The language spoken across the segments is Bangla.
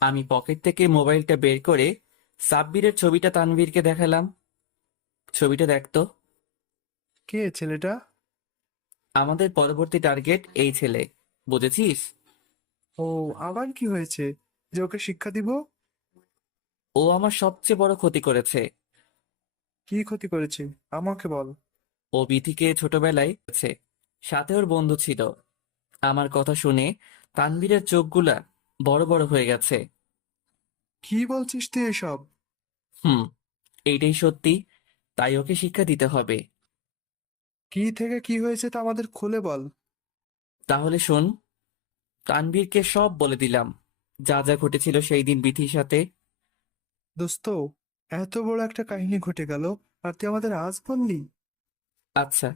আমি পকেট থেকে মোবাইলটা বের করে সাব্বিরের ছবিটা তানভীরকে দেখালাম। ছবিটা দেখতো। কে ছেলেটা? আমাদের পরবর্তী টার্গেট এই ছেলে। বুঝেছিস? ও, আবার কি হয়েছে যে ওকে শিক্ষা দিব? ও আমার সবচেয়ে বড় ক্ষতি করেছে। কি ক্ষতি করেছে আমাকে বল। ও বিথিকে ছোটবেলায় আছে, সাথে ওর বন্ধু ছিল। আমার কথা শুনে তানভীরের চোখগুলা বড় বড় হয়ে গেছে। কি বলছিস তুই এসব? হুম, এইটাই সত্যি। তাই ওকে শিক্ষা দিতে হবে। কি থেকে কি হয়েছে তা আমাদের খুলে বল। তাহলে শোন, তানভীরকে সব বলে দিলাম, যা যা ঘটেছিল সেই দিন বিথির সাথে। দোস্ত, এত বড় একটা কাহিনী ঘটে গেল, আর তুই আমাদের আজ বললি? আচ্ছা,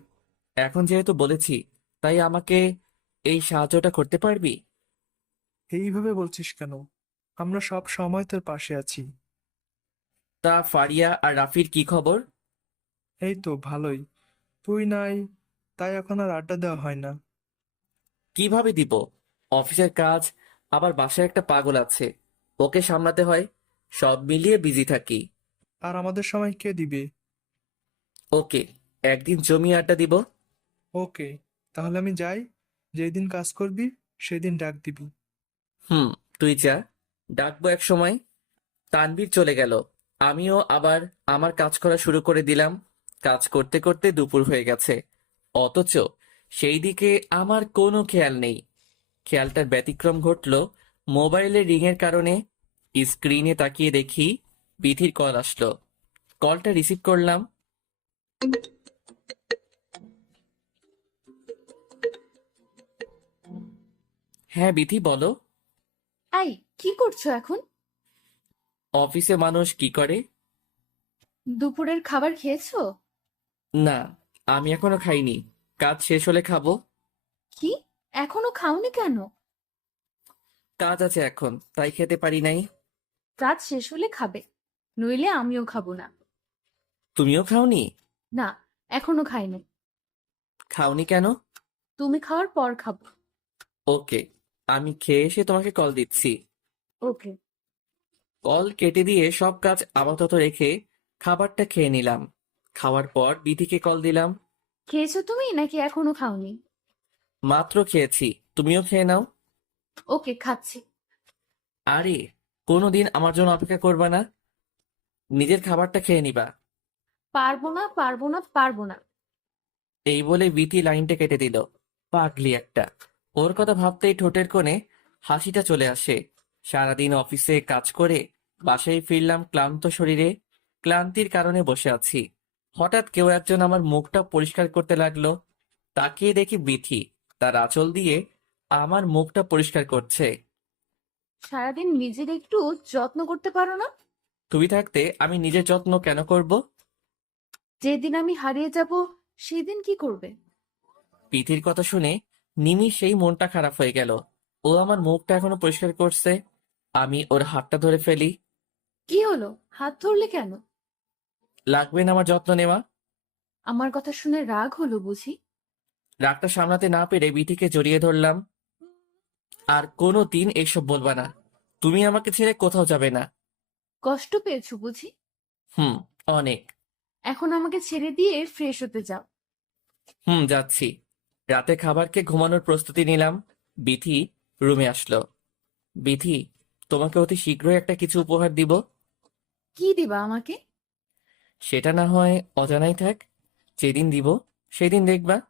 এখন যেহেতু বলেছি, তাই আমাকে এই সাহায্যটা করতে পারবি? এইভাবে বলছিস কেন? আমরা সব সময় তোর পাশে আছি। তা ফারিয়া আর রাফির কি খবর? এই তো ভালোই। তুই নাই, তাই এখন আর আড্ডা দেওয়া হয় না। কিভাবে দিব? অফিসের কাজ, আবার বাসায় একটা পাগল আছে, ওকে সামলাতে হয়। সব মিলিয়ে বিজি থাকি। আর আমাদের সময় কে দিবে? ওকে, একদিন জমি আড্ডা দিব। ওকে, তাহলে আমি যাই। যেদিন কাজ করবি সেদিন ডাক দিবি। হুম, তুই যা, ডাকবো এক সময়। তানভীর চলে গেল। আমিও আবার আমার কাজ করা শুরু করে দিলাম। কাজ করতে করতে দুপুর হয়ে গেছে, অথচ সেই দিকে আমার কোনো খেয়াল নেই। খেয়ালটার ব্যতিক্রম ঘটল মোবাইলের রিংয়ের কারণে। স্ক্রিনে তাকিয়ে দেখি বিথির কল আসলো। কলটা রিসিভ করলাম। হ্যাঁ বিথি, বলো। এই, কি করছো এখন? অফিসে মানুষ কি করে? দুপুরের খাবার খেয়েছো? না, আমি এখনো খাইনি। কাজ শেষ হলে খাবো। কি, এখনো খাওনি কেন? কাজ আছে এখন, তাই খেতে পারি নাই। কাজ শেষ হলে খাবে, নইলে আমিও খাবো না। তুমিও খাওনি? না, এখনো খাইনি। খাওনি কেন? তুমি খাওয়ার পর খাবো। ওকে, আমি খেয়ে এসে তোমাকে কল দিচ্ছি। ওকে। কল কেটে দিয়ে সব কাজ আপাতত রেখে খাবারটা খেয়ে নিলাম। খাওয়ার পর বিধিকে কল দিলাম। খেয়েছো তুমি নাকি এখনো খাওনি? মাত্র খেয়েছি, তুমিও খেয়ে নাও। ওকে, খাচ্ছি। আরে, কোনোদিন আমার জন্য অপেক্ষা করবা না? নিজের খাবারটা খেয়ে নিবা। পারবো না, পারবো না, পারবো না। এই বলে বিথি লাইনটা কেটে দিল। পাগলি একটা। ওর কথা ভাবতেই ঠোঁটের কোণে হাসিটা চলে আসে। সারাদিন অফিসে কাজ করে বাসায় ফিরলাম ক্লান্ত শরীরে। ক্লান্তির কারণে বসে আছি। হঠাৎ কেউ একজন আমার মুখটা পরিষ্কার করতে লাগলো। তাকিয়ে দেখি বিথি তার আঁচল দিয়ে আমার মুখটা পরিষ্কার করছে। সারাদিন নিজের একটু যত্ন করতে পারো না? তুমি থাকতে আমি নিজের যত্ন কেন করব? যেদিন আমি হারিয়ে যাব, সেদিন কি করবে? বিথির কথা শুনে নিমিষেই মনটা খারাপ হয়ে গেল। ও আমার মুখটা এখনো পরিষ্কার করছে। আমি ওর হাতটা ধরে ফেলি। কি হলো, হাত ধরলে কেন? লাগবে না আমার যত্ন নেওয়া? আমার কথা শুনে রাগ হলো বুঝি? রাগটা সামলাতে না পেরে বিথিকে জড়িয়ে ধরলাম। আর কোনো দিন এইসব বলবা না। তুমি আমাকে ছেড়ে কোথাও যাবে না। কষ্ট পেয়েছো বুঝি? হুম, অনেক। এখন আমাকে ছেড়ে দিয়ে ফ্রেশ হতে যাও। হুম, যাচ্ছি। রাতে খাবার খেয়ে ঘুমানোর প্রস্তুতি নিলাম। বিথি রুমে আসলো। বিথি, তোমাকে অতি শীঘ্রই একটা কিছু উপহার দিব। কি দিবা আমাকে? সেটা না হয় অজানাই থাক। যেদিন দিব সেদিন দেখবা।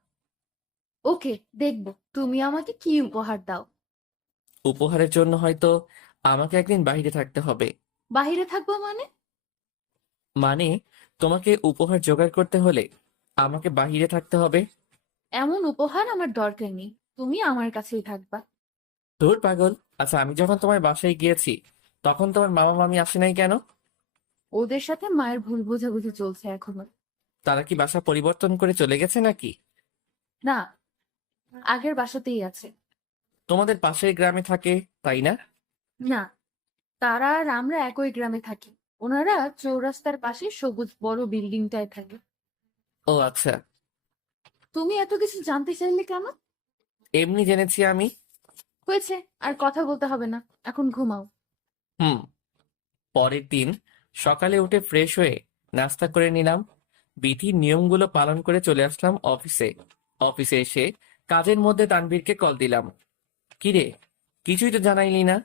ওকে, দেখবো তুমি আমাকে কি উপহার দাও। উপহারের জন্য হয়তো আমাকে একদিন বাইরে থাকতে হবে। বাহিরে থাকবো মানে? মানে, তোমাকে উপহার জোগাড় করতে হলে আমাকে বাইরে থাকতে হবে। এমন উপহার আমার দরকার নেই, তুমি আমার কাছেই থাকবা। ধুর পাগল। আচ্ছা, আমি যখন তোমার বাসায় গিয়েছি তখন তোমার মামা মামি আসে নাই কেন? ওদের সাথে মায়ের ভুল বোঝাবুঝি চলছে এখনো। তারা কি বাসা পরিবর্তন করে চলে গেছে নাকি? না, আগের বাসাতেই আছে। তোমাদের পাশের গ্রামে থাকে, তাই না? না, তারা আর আমরা একই গ্রামে থাকি। ওনারা চৌরাস্তার পাশে সবুজ বড় বিল্ডিংটায় থাকে। ও আচ্ছা। তুমি এত কিছু জানতে চাইলে কেন? এমনি জেনেছি আমি। হয়েছে, আর কথা বলতে হবে না, এখন ঘুমাও। হুম। পরের দিন সকালে উঠে ফ্রেশ হয়ে নাস্তা করে নিলাম। বিধির নিয়মগুলো পালন করে চলে আসলাম অফিসে। অফিসে এসে কাজের মধ্যে তানভীরকে কল দিলাম। কিরে, কিছুই তো জানাইলি না?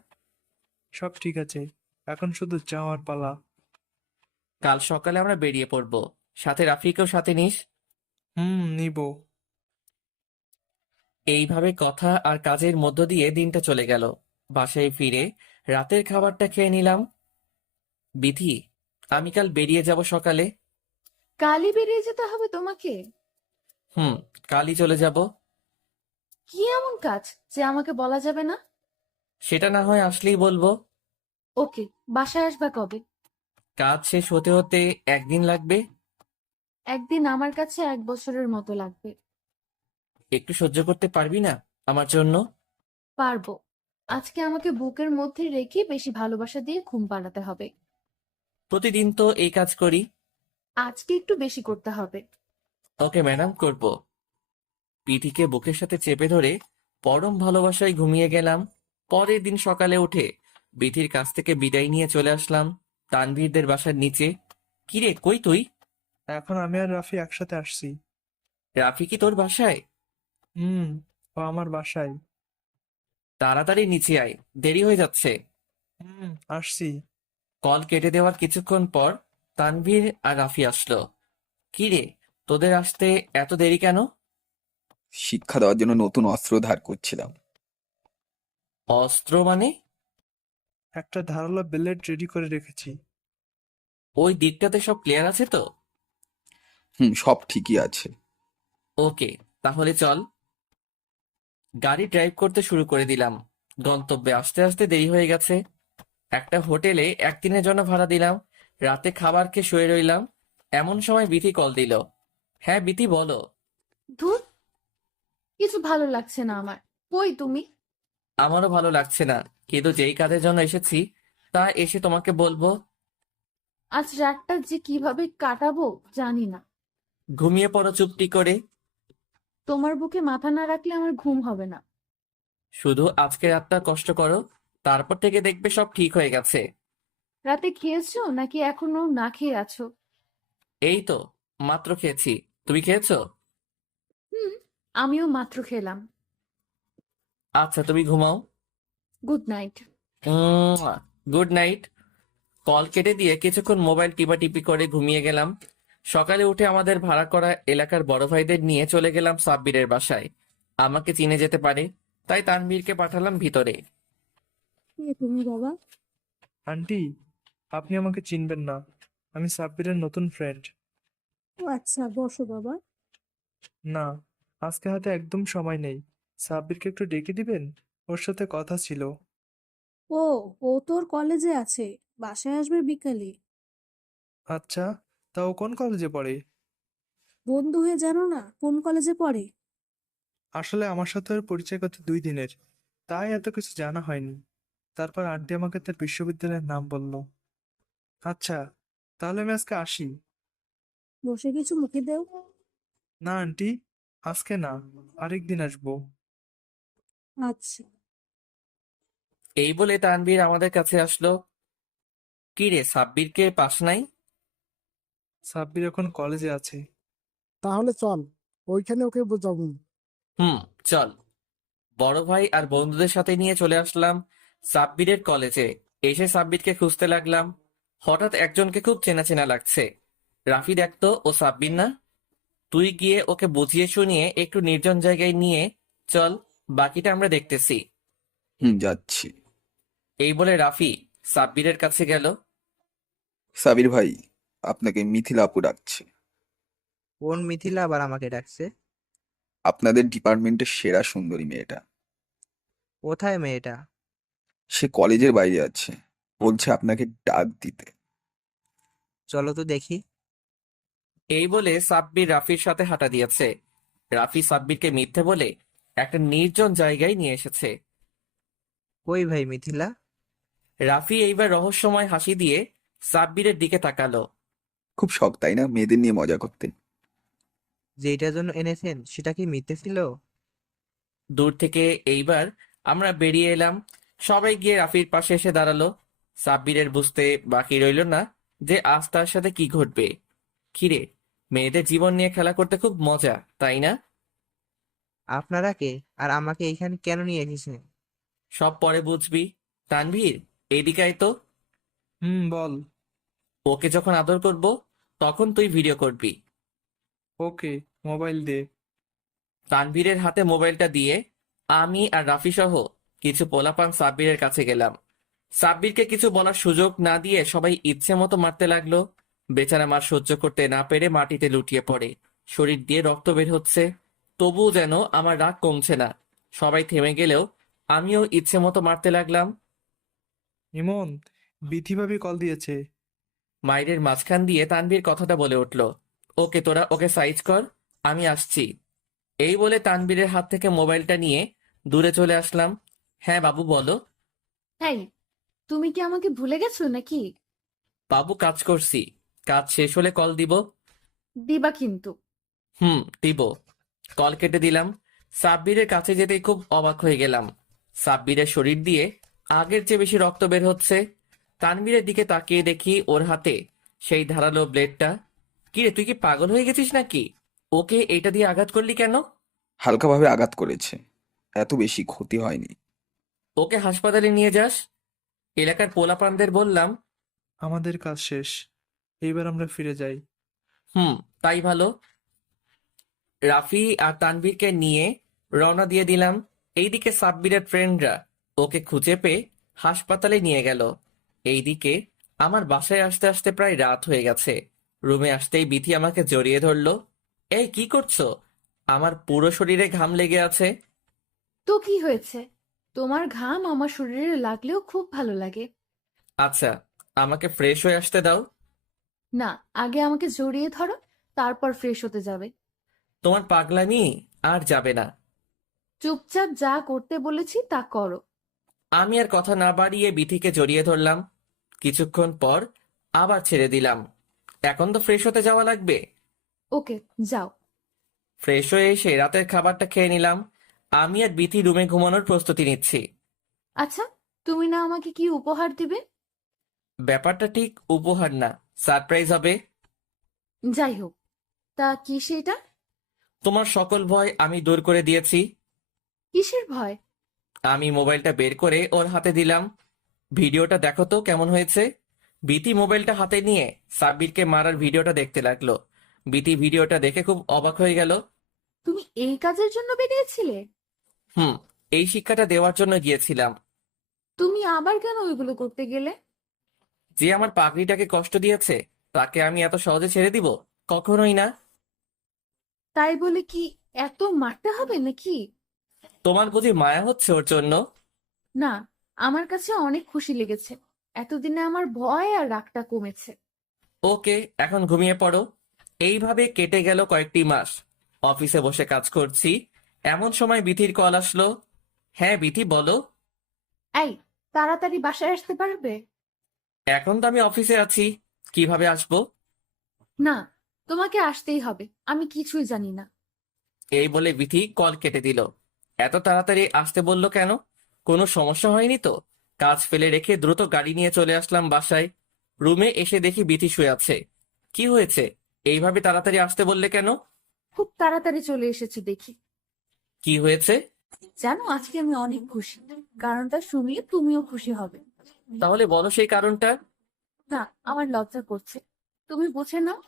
সব ঠিক আছে, এখন শুধু যাওয়ার পালা। কাল সকালে আমরা বেরিয়ে পড়বো, সাথে রাফিকেও সাথে নিস। নিব। এইভাবে কথা আর কাজের মধ্য দিয়ে দিনটা চলে গেল। বাসায় ফিরে রাতের খাবারটা খেয়ে নিলাম। বিধি, আমি কাল বেরিয়ে যাব সকালে। কালই বেরিয়ে যেতে হবে তোমাকে? হুম, কালই চলে যাব। কি এমন কাজ যে আমাকে বলা যাবে না? সেটা না হয় আসলেই বলবো। ওকে, বাসায় আসবা কবে? কাজ শেষ হতে হতে একদিন লাগবে। একদিন আমার কাছে 1 বছরের মতো লাগবে। একটু সহ্য করতে পারবি না আমার জন্য? পারবো। আজকে আমাকে বুকের মধ্যে রেখে বেশি ভালোবাসা দিয়ে ঘুম পাড়াতে হবে। প্রতিদিন তো এই কাজ করি। আজকে একটু বেশি করতে হবে। ওকে ম্যাডাম, করব। পিঠিকে বুকের সাথে চেপে ধরে পরম ভালোবাসায় ঘুমিয়ে গেলাম। পরের দিন সকালে উঠে বিধির কাছ থেকে বিদায় নিয়ে চলে আসলাম তানভীরদের বাসার নিচে। কিরে, কই তুই? এখন আমি আর রাফি একসাথে আসছি। রাফি কি তোর বাসায়? হুম, ও আমার বাসায়। তাড়াতাড়ি নিচে আয়, দেরি হয়ে যাচ্ছে। আসছি। কল কেটে দেওয়ার কিছুক্ষণ পর তানভীর আর রাফি আসলো। কিরে, তোদের আসতে এত দেরি কেন? শিক্ষা দেওয়ার জন্য নতুন অস্ত্র ধার করছিলাম। অস্ত্র মানে? একটা ধারালো ব্লেড রেডি করে রেখেছি। ওই দিকটাতে সব ক্লিয়ার আছে তো? সব ঠিকই আছে। ওকে, তাহলে চল। গাড়ি ড্রাইভ করতে শুরু করে দিলাম। গন্তব্যে আসতে আসতে দেরি হয়ে গেছে। একটা হোটেলে একদিনের জন্য ভাড়া দিলাম। রাতে খাবার খেয়ে শুয়ে রইলাম। এমন সময় বিথি কল দিল। হ্যাঁ বিথি, বলো। ধুর, কিছু ভালো লাগছে না আমার। কই তুমি? আমারও ভালো লাগছে না, কিন্তু যেই কাজের জন্য এসেছি তা এসে তোমাকে বলবো। আজ রাতটা যে কিভাবে কাটাবো জানি না। ঘুমিয়ে পড়ো চুপটি করে। তোমার বুকে মাথা না রাখলে আমার ঘুম হবে না। শুধু আজকে রাতটা কষ্ট করো, তারপর থেকে দেখবে সব ঠিক হয়ে গেছে। রাতে খেয়েছো নাকি এখনো না খেয়ে আছো? এই তো মাত্র খেয়েছি। তুমি খেয়েছো? হুম, আমিও মাত্র খেলাম। আচ্ছা, তুমি ঘুমাও। Good night. Good night. Call কেটে দিয়ে কিছুক্ষণ মোবাইল টিপাটিপি করে ঘুমিয়ে গেলাম। সকালে উঠে আমাদের ভাড়া করা এলাকার বড় ভাইদের নিয়ে চলে গেলাম সাব্বিরের বাসায়। আমাকে চিনে যেতে পারে, তাই তানভীরকে পাঠালাম ভিতরে। কে তুমি বাবা? আন্টি, আপনি আমাকে চিনবেন না, আমি সাব্বিরের নতুন ফ্রেন্ড। ও আচ্ছা, বসো বাবা। না, আজকে হাতে একদম সময় নেই। সাব্বিরকে একটু ডেকে দিবেন, ওর সাথে কথা ছিল। ও ও তোর কলেজে আছে, বাসায় আসবে বিকালে। আচ্ছা, তা ও কোন কলেজে পড়ে? বন্ধু হয়ে জানো না কোন কলেজে পড়ে? আসলে আমার সাথে ওর পরিচয় গত 2 দিনের, তাই এত কিছু জানা হয়নি। তারপর আন্টি আমাকে তার বিশ্ববিদ্যালয়ের নাম বলল। আচ্ছা, তাহলে আমি আজকে আসি। বসে কিছু মুখে দেও। না আন্টি, আজকে না, আরেকদিন আসবো। আচ্ছা। এই বলে তানভীর আমাদের কাছে আসলো। কি রে, সাব্বিরকে পাস নাই? সাব্বির এখন কলেজে আছে। তাহলে চল, ওইখানে ওকে বোঝাবো। হুম, চল। বড় ভাই আর বন্ধুদের সাথে নিয়ে চলে আসলাম সাব্বিরের কলেজে। এসে সাব্বিরকে খুঁজতে লাগলাম। হঠাৎ একজনকে খুব চেনা চেনা লাগছে। রাফি, দেখতো ও সাব্বির না? তুই গিয়ে ওকে বুঝিয়ে শুনিয়ে একটু নির্জন জায়গায় নিয়ে চল, বাকিটা আমরা দেখতেছি। যাচ্ছি। এই বলে রাফি সাব্বিরের কাছে গেল। সাবির ভাই, আপনাকে মিথিলা আপু ডাকছে। কোন মিথিলা আবার আমাকে ডাকছে? আপনাদের ডিপার্টমেন্টের সেরা সুন্দরী মেয়েটা। কোথায় মেয়েটা? সে কলেজের বাইরে আছে, বলছে আপনাকে ডাক দিতে। চলো তো দেখি। এই বলে সাব্বির রাফির সাথে হাঁটা দিয়েছে। রাফি সাব্বিরকে মিথ্যে বলে একটা নির্জন জায়গায় নিয়ে এসেছে। কই ভাই মিথিলা? রাফি এইবার রহস্যময় হাসি দিয়ে সাব্বিরের দিকে তাকালো। খুব শখ তাই না মেয়েদের নিয়ে মজা করতে? যেটার জন্য এনেছেন সেটা কি মিথ্যে ছিল? দূর থেকে এইবার আমরা বেরিয়ে এলাম। সবাই গিয়ে রাফির পাশে এসে দাঁড়ালো। সাব্বিরের বুঝতে বাকি রইল না যে আজ তার সাথে কি ঘটবে। কিরে, মেয়েদের জীবন নিয়ে খেলা করতে খুব মজা, তাই না? আপনারা কে আর আমাকে এইখানে কেন নিয়ে এসেছেন? সব পরে বুঝবি। তানভীর, এদিকে আয় তো। বল। ওকে যখন আদর করব তখন তুই ভিডিও করবি। ওকে, মোবাইল দে। তানভীরের হাতে মোবাইলটা দিয়ে আমি আর রাফি সহ কিছু পোলাপান সাব্বিরের কাছে গেলাম। সাব্বিরকে কিছু বলার সুযোগ না দিয়ে সবাই ইচ্ছে মতো মারতে লাগলো। বেচারা মার সহ্য করতে না পেরে মাটিতে লুটিয়ে পড়ে। শরীর দিয়ে রক্ত বের হচ্ছে, তবুও যেন আমার রাগ কমছে না। সবাই থেমে গেলেও আমিও ইচ্ছে মতো মারতে লাগলাম। ইমন, বিথি ভাবি কল দিয়েছে। মাইরের মাঝখান দিয়ে তানভীর কথাটা বলে উঠল, ওকে তোরা ওকে সাইজ কর, আমি আসছি। এই বলে তানভীরের হাত থেকে মোবাইলটা নিয়ে দূরে চলে আসলাম। হ্যাঁ বাবু, বলো। এই, তুমি কি আমাকে ভুলে গেছো নাকি? বাবু, কাজ করছি, কাজ শেষ হলে কল দিব। দিবা কিন্তু। দিব। কল কেটে দিলাম। সাব্বিরের কাছে যেতেই খুব অবাক হয়ে গেলাম। সাব্বিরের শরীর দিয়ে আগের চেয়ে বেশি রক্ত বের হচ্ছে। তানভীরের দিকে তাকিয়ে দেখি ওর হাতে সেই ধারালো ব্লেডটা। কিরে, তুই কি পাগল হয়ে গেছিস নাকি? ওকে এটা দিয়ে আঘাত করলি কেন? হালকাভাবে আঘাত করেছে, এত বেশি ক্ষতি হয়নি। ওকে হাসপাতালে নিয়ে যাস। এলাকার পোলাপানদের বললাম। আমাদের কাজ শেষ, এইবার আমরা ফিরে যাই। তাই ভালো। রাফি আর তানভীরকে নিয়ে রওনা দিয়ে দিলাম। এইদিকে সাব্বিরের ফ্রেন্ডরা ওকে খুঁজে পেয়ে হাসপাতালে নিয়ে গেল। এইদিকে আমার বাসায় আসতে আসতে প্রায় রাত হয়ে গেছে। রুমে আসতেই বিথি আমাকে জড়িয়ে ধরলো। এই কি করছো? আমার পুরো শরীরে ঘাম লেগে আছে। তো কি হয়েছে? তোমার ঘাম আমার শরীরে লাগলেও খুব ভালো লাগে। আচ্ছা, আমাকে ফ্রেশ হয়ে আসতে দাও। না, আগে আমাকে জড়িয়ে ধরো, তারপর ফ্রেশ হতে যাবে। তোমার পাগলামি আর যাবে না। চুপচাপ যা করতে বলেছি তা করো। আমি আর কথা না বাড়িয়ে বিথিকে জড়িয়ে ধরলাম। কিছুক্ষণ পর আবার ছেড়ে দিলাম। এখন তো ফ্রেশ হতে যাওয়া লাগবে। ওকে, যাও। ফ্রেশ হয়ে এসে রাতের খাবারটা খেয়ে নিলাম। আমি আর বিথি রুমে ঘুমানোর প্রস্তুতি নিচ্ছি। আচ্ছা, তুমি না আমাকে কি উপহার দিবে? ব্যাপারটা ঠিক উপহার না, সারপ্রাইজ হবে। যাই হোক, তা কি সেটা? তোমার সকল ভয় আমি দূর করে দিয়েছি। কিসের ভয়? আমি মোবাইলটা বের করে ওর হাতে দিলাম। ভিডিওটা দেখো তো কেমন হয়েছে। বিথি মোবাইলটা হাতে নিয়ে সাব্বিরকে মারার ভিডিওটা দেখতে লাগলো। বিথি ভিডিওটা দেখে খুব অবাক হয়ে গেল। তুমি এই কাজের জন্য বেরিয়েছিলে? হুম, এই শিক্ষাটা দেওয়ার জন্য গিয়েছিলাম। তুমি আবার কেন ওইগুলো করতে গেলে? যে আমার পাগড়িটাকে কষ্ট দিয়েছে তাকে আমি এত সহজে ছেড়ে দিব? কখনোই না। তাই বলে কি এত মারতে হবে নাকি? তোমার বুঝি মায়া হচ্ছে ওর জন্য? না, আমার কাছে অনেক খুশি লেগেছে। এতদিনে আমার ভয় আর রাগটা কমেছে। ওকে, এখন ঘুমিয়ে পড়ো। এইভাবে কেটে গেল কয়েকটি মাস। অফিসে বসে কাজ করছি, এমন সময় বিথির কল আসলো। হ্যাঁ বিথি, বলো। এই, তাড়াতাড়ি বাসায় আসতে পারবে? এখন তো আমি অফিসে আছি, কিভাবে আসবো? না, তোমাকে আসতেই হবে, আমি কিছুই জানি না। এই বলে বিথি কল কেটে দিল। এত তাড়াতাড়ি আসতে বললো কেন? কোনো সমস্যা হয়নি তো? কাজ ফেলে রেখে দ্রুত গাড়ি নিয়ে চলে আসলাম বাসায়। রুমে এসে দেখি বিথি শুয়ে আছে। কি হয়েছে? এইভাবে তাড়াতাড়ি আসতে বললে কেন? খুব তাড়াতাড়ি চলে এসেছে দেখি। কি হয়েছে? জানো, আজকে আমি অনেক খুশি। কারণটা শুনলে তুমিও খুশি হবে। তাহলে বলো সেই কারণটা। না, আমার লজ্জা করছে। তুমি বুঝে নাও।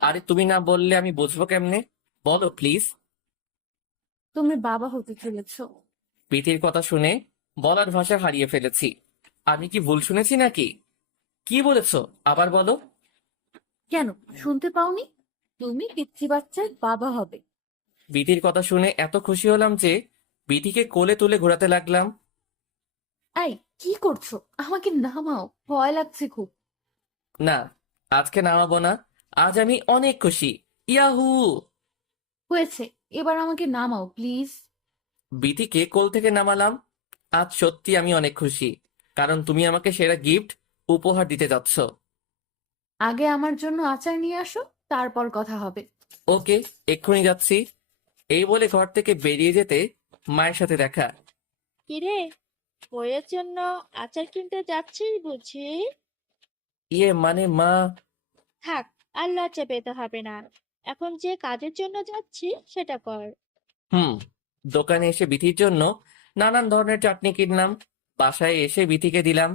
আরে তুমি না বললে আমি বুঝবো কেমনে? বলো প্লিজ। তুমি বাবা হতে চলেছো। বিথির কথা শুনে বলার ভাষা হারিয়ে ফেলেছি। আমি কি ভুল শুনেছি নাকি? কি বলেছো আবার বলো। কেন, শুনতে পাওনি? তুমি পিচ্চি বাচ্চার বাবা হবে। বিথির কথা শুনে এত খুশি হলাম যে বিথিকে কোলে তুলে ঘোরাতে লাগলাম। এই, কি করছো? আমাকে নামাও, ভয় লাগছে খুব। না, আজকে নামাবো না। আজ আমি অনেক খুশি। ইয়াহু! হয়েছে, এবার আমাকে নামাও প্লিজ। বিথিকে কোল থেকে নামালাম। আজ সত্যি আমি অনেক খুশি, কারণ তুমি আমাকে সেরা গিফট উপহার দিতে যাচ্ছ। আগে আমার জন্য আচার নিয়ে আসো, তারপর কথা হবে। ওকে, এক্ষুনি যাচ্ছি। এই বলে ঘর থেকে বেরিয়ে যেতে মায়ের সাথে দেখা। কিরে, বইয়ের জন্য আচার কিনতে যাচ্ছিস বুঝি? ইয়ে মানে মা। থাক, আর লজ্জা পেতে হবে না। এখন যে কাজের জন্য যাচ্ছি সেটা কর। হুম। দোকানে এসে বিথির জন্য নানান ধরনের চাটনি কিনলাম, বাসায় এসে বিথিকে দিলাম।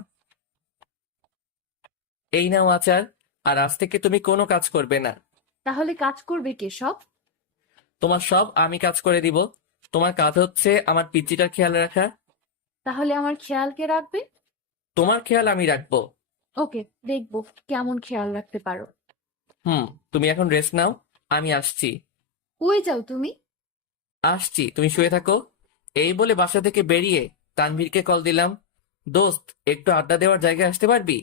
এই নাও আচার, আর আজ থেকে তুমি কোনো কাজ করবে না। তাহলে কাজ করবে কে সব? তোমার সব আমি কাজ করে দিব। তোমার কাজ হচ্ছে আমার পিচ্চিটার খেয়াল রাখা। তাহলে আমার খেয়াল কে রাখবে? তোমার খেয়াল আমি রাখবো। ওকে, দেখবো কেমন খেয়াল রাখতে পারো। হুম। তুমি এখন রেস্ট নাও, আমি আসছি। কই যাও তুমি? আসছি, তুমি শুয়ে থাকো। এই বলে বাসা থেকে বেরিয়ে তানভীরকে কল দিলাম। দোস্ত, একটু আড্ডা দেওয়ার জায়গায় আসতে পারবি?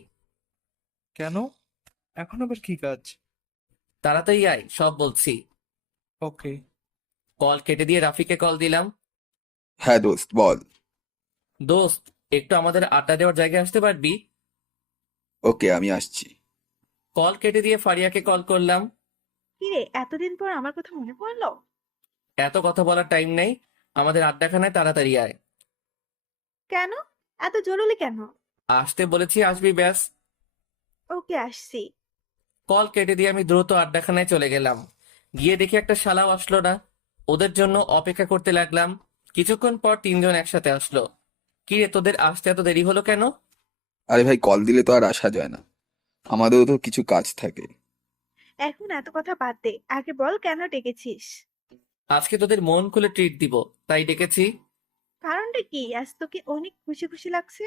কেন? এখন আবার কি কাজ? তাড়াতাড়ি আয়, সব বলছি। ওকে। কল কেটে দিয়ে রাফিকে কল দিলাম। হ্যাঁ দোস্ত, বল। দোস্ত, একটু আমাদের আড্ডা দেওয়ার জায়গায় আসতে পারবি? ওকে, আমি আসছি। কল কেটে দিয়ে ফারিয়াকে কল করলাম। কিরে, এতদিন পর আমার কথা মনে পড়লো? এত কথা বলার টাইম নেই, আমাদের আড্ডাখানায় তাড়াতাড়ি আয়। কেন? এত জরুরি কেন? আসতে বলেছি, আসবি ব্যাস। ওকে, আসছি। কল কেটে দিয়ে আমি দ্রুত আড্ডাখানায় চলে গেলাম। গিয়ে দেখি একটা শালাও আসলো না। ওদের জন্য অপেক্ষা করতে লাগলাম। কিছুক্ষণ পর তিনজন একসাথে আসলো। কি রে, তোদের আসতে এত দেরি হলো কেন? আরে ভাই, কল দিলে তো আর আসা যায় না, আমাদেরও তো কিছু কাজ থাকে। এখন এত কথা বাদ দে, আগে বল কেন ডেকেছিস? আজকে তোদের মন খুলে ট্রিট দিব, তাই ডেকেছি। কারণটা কি? আজ তোকে অনেক খুশি খুশি লাগছে।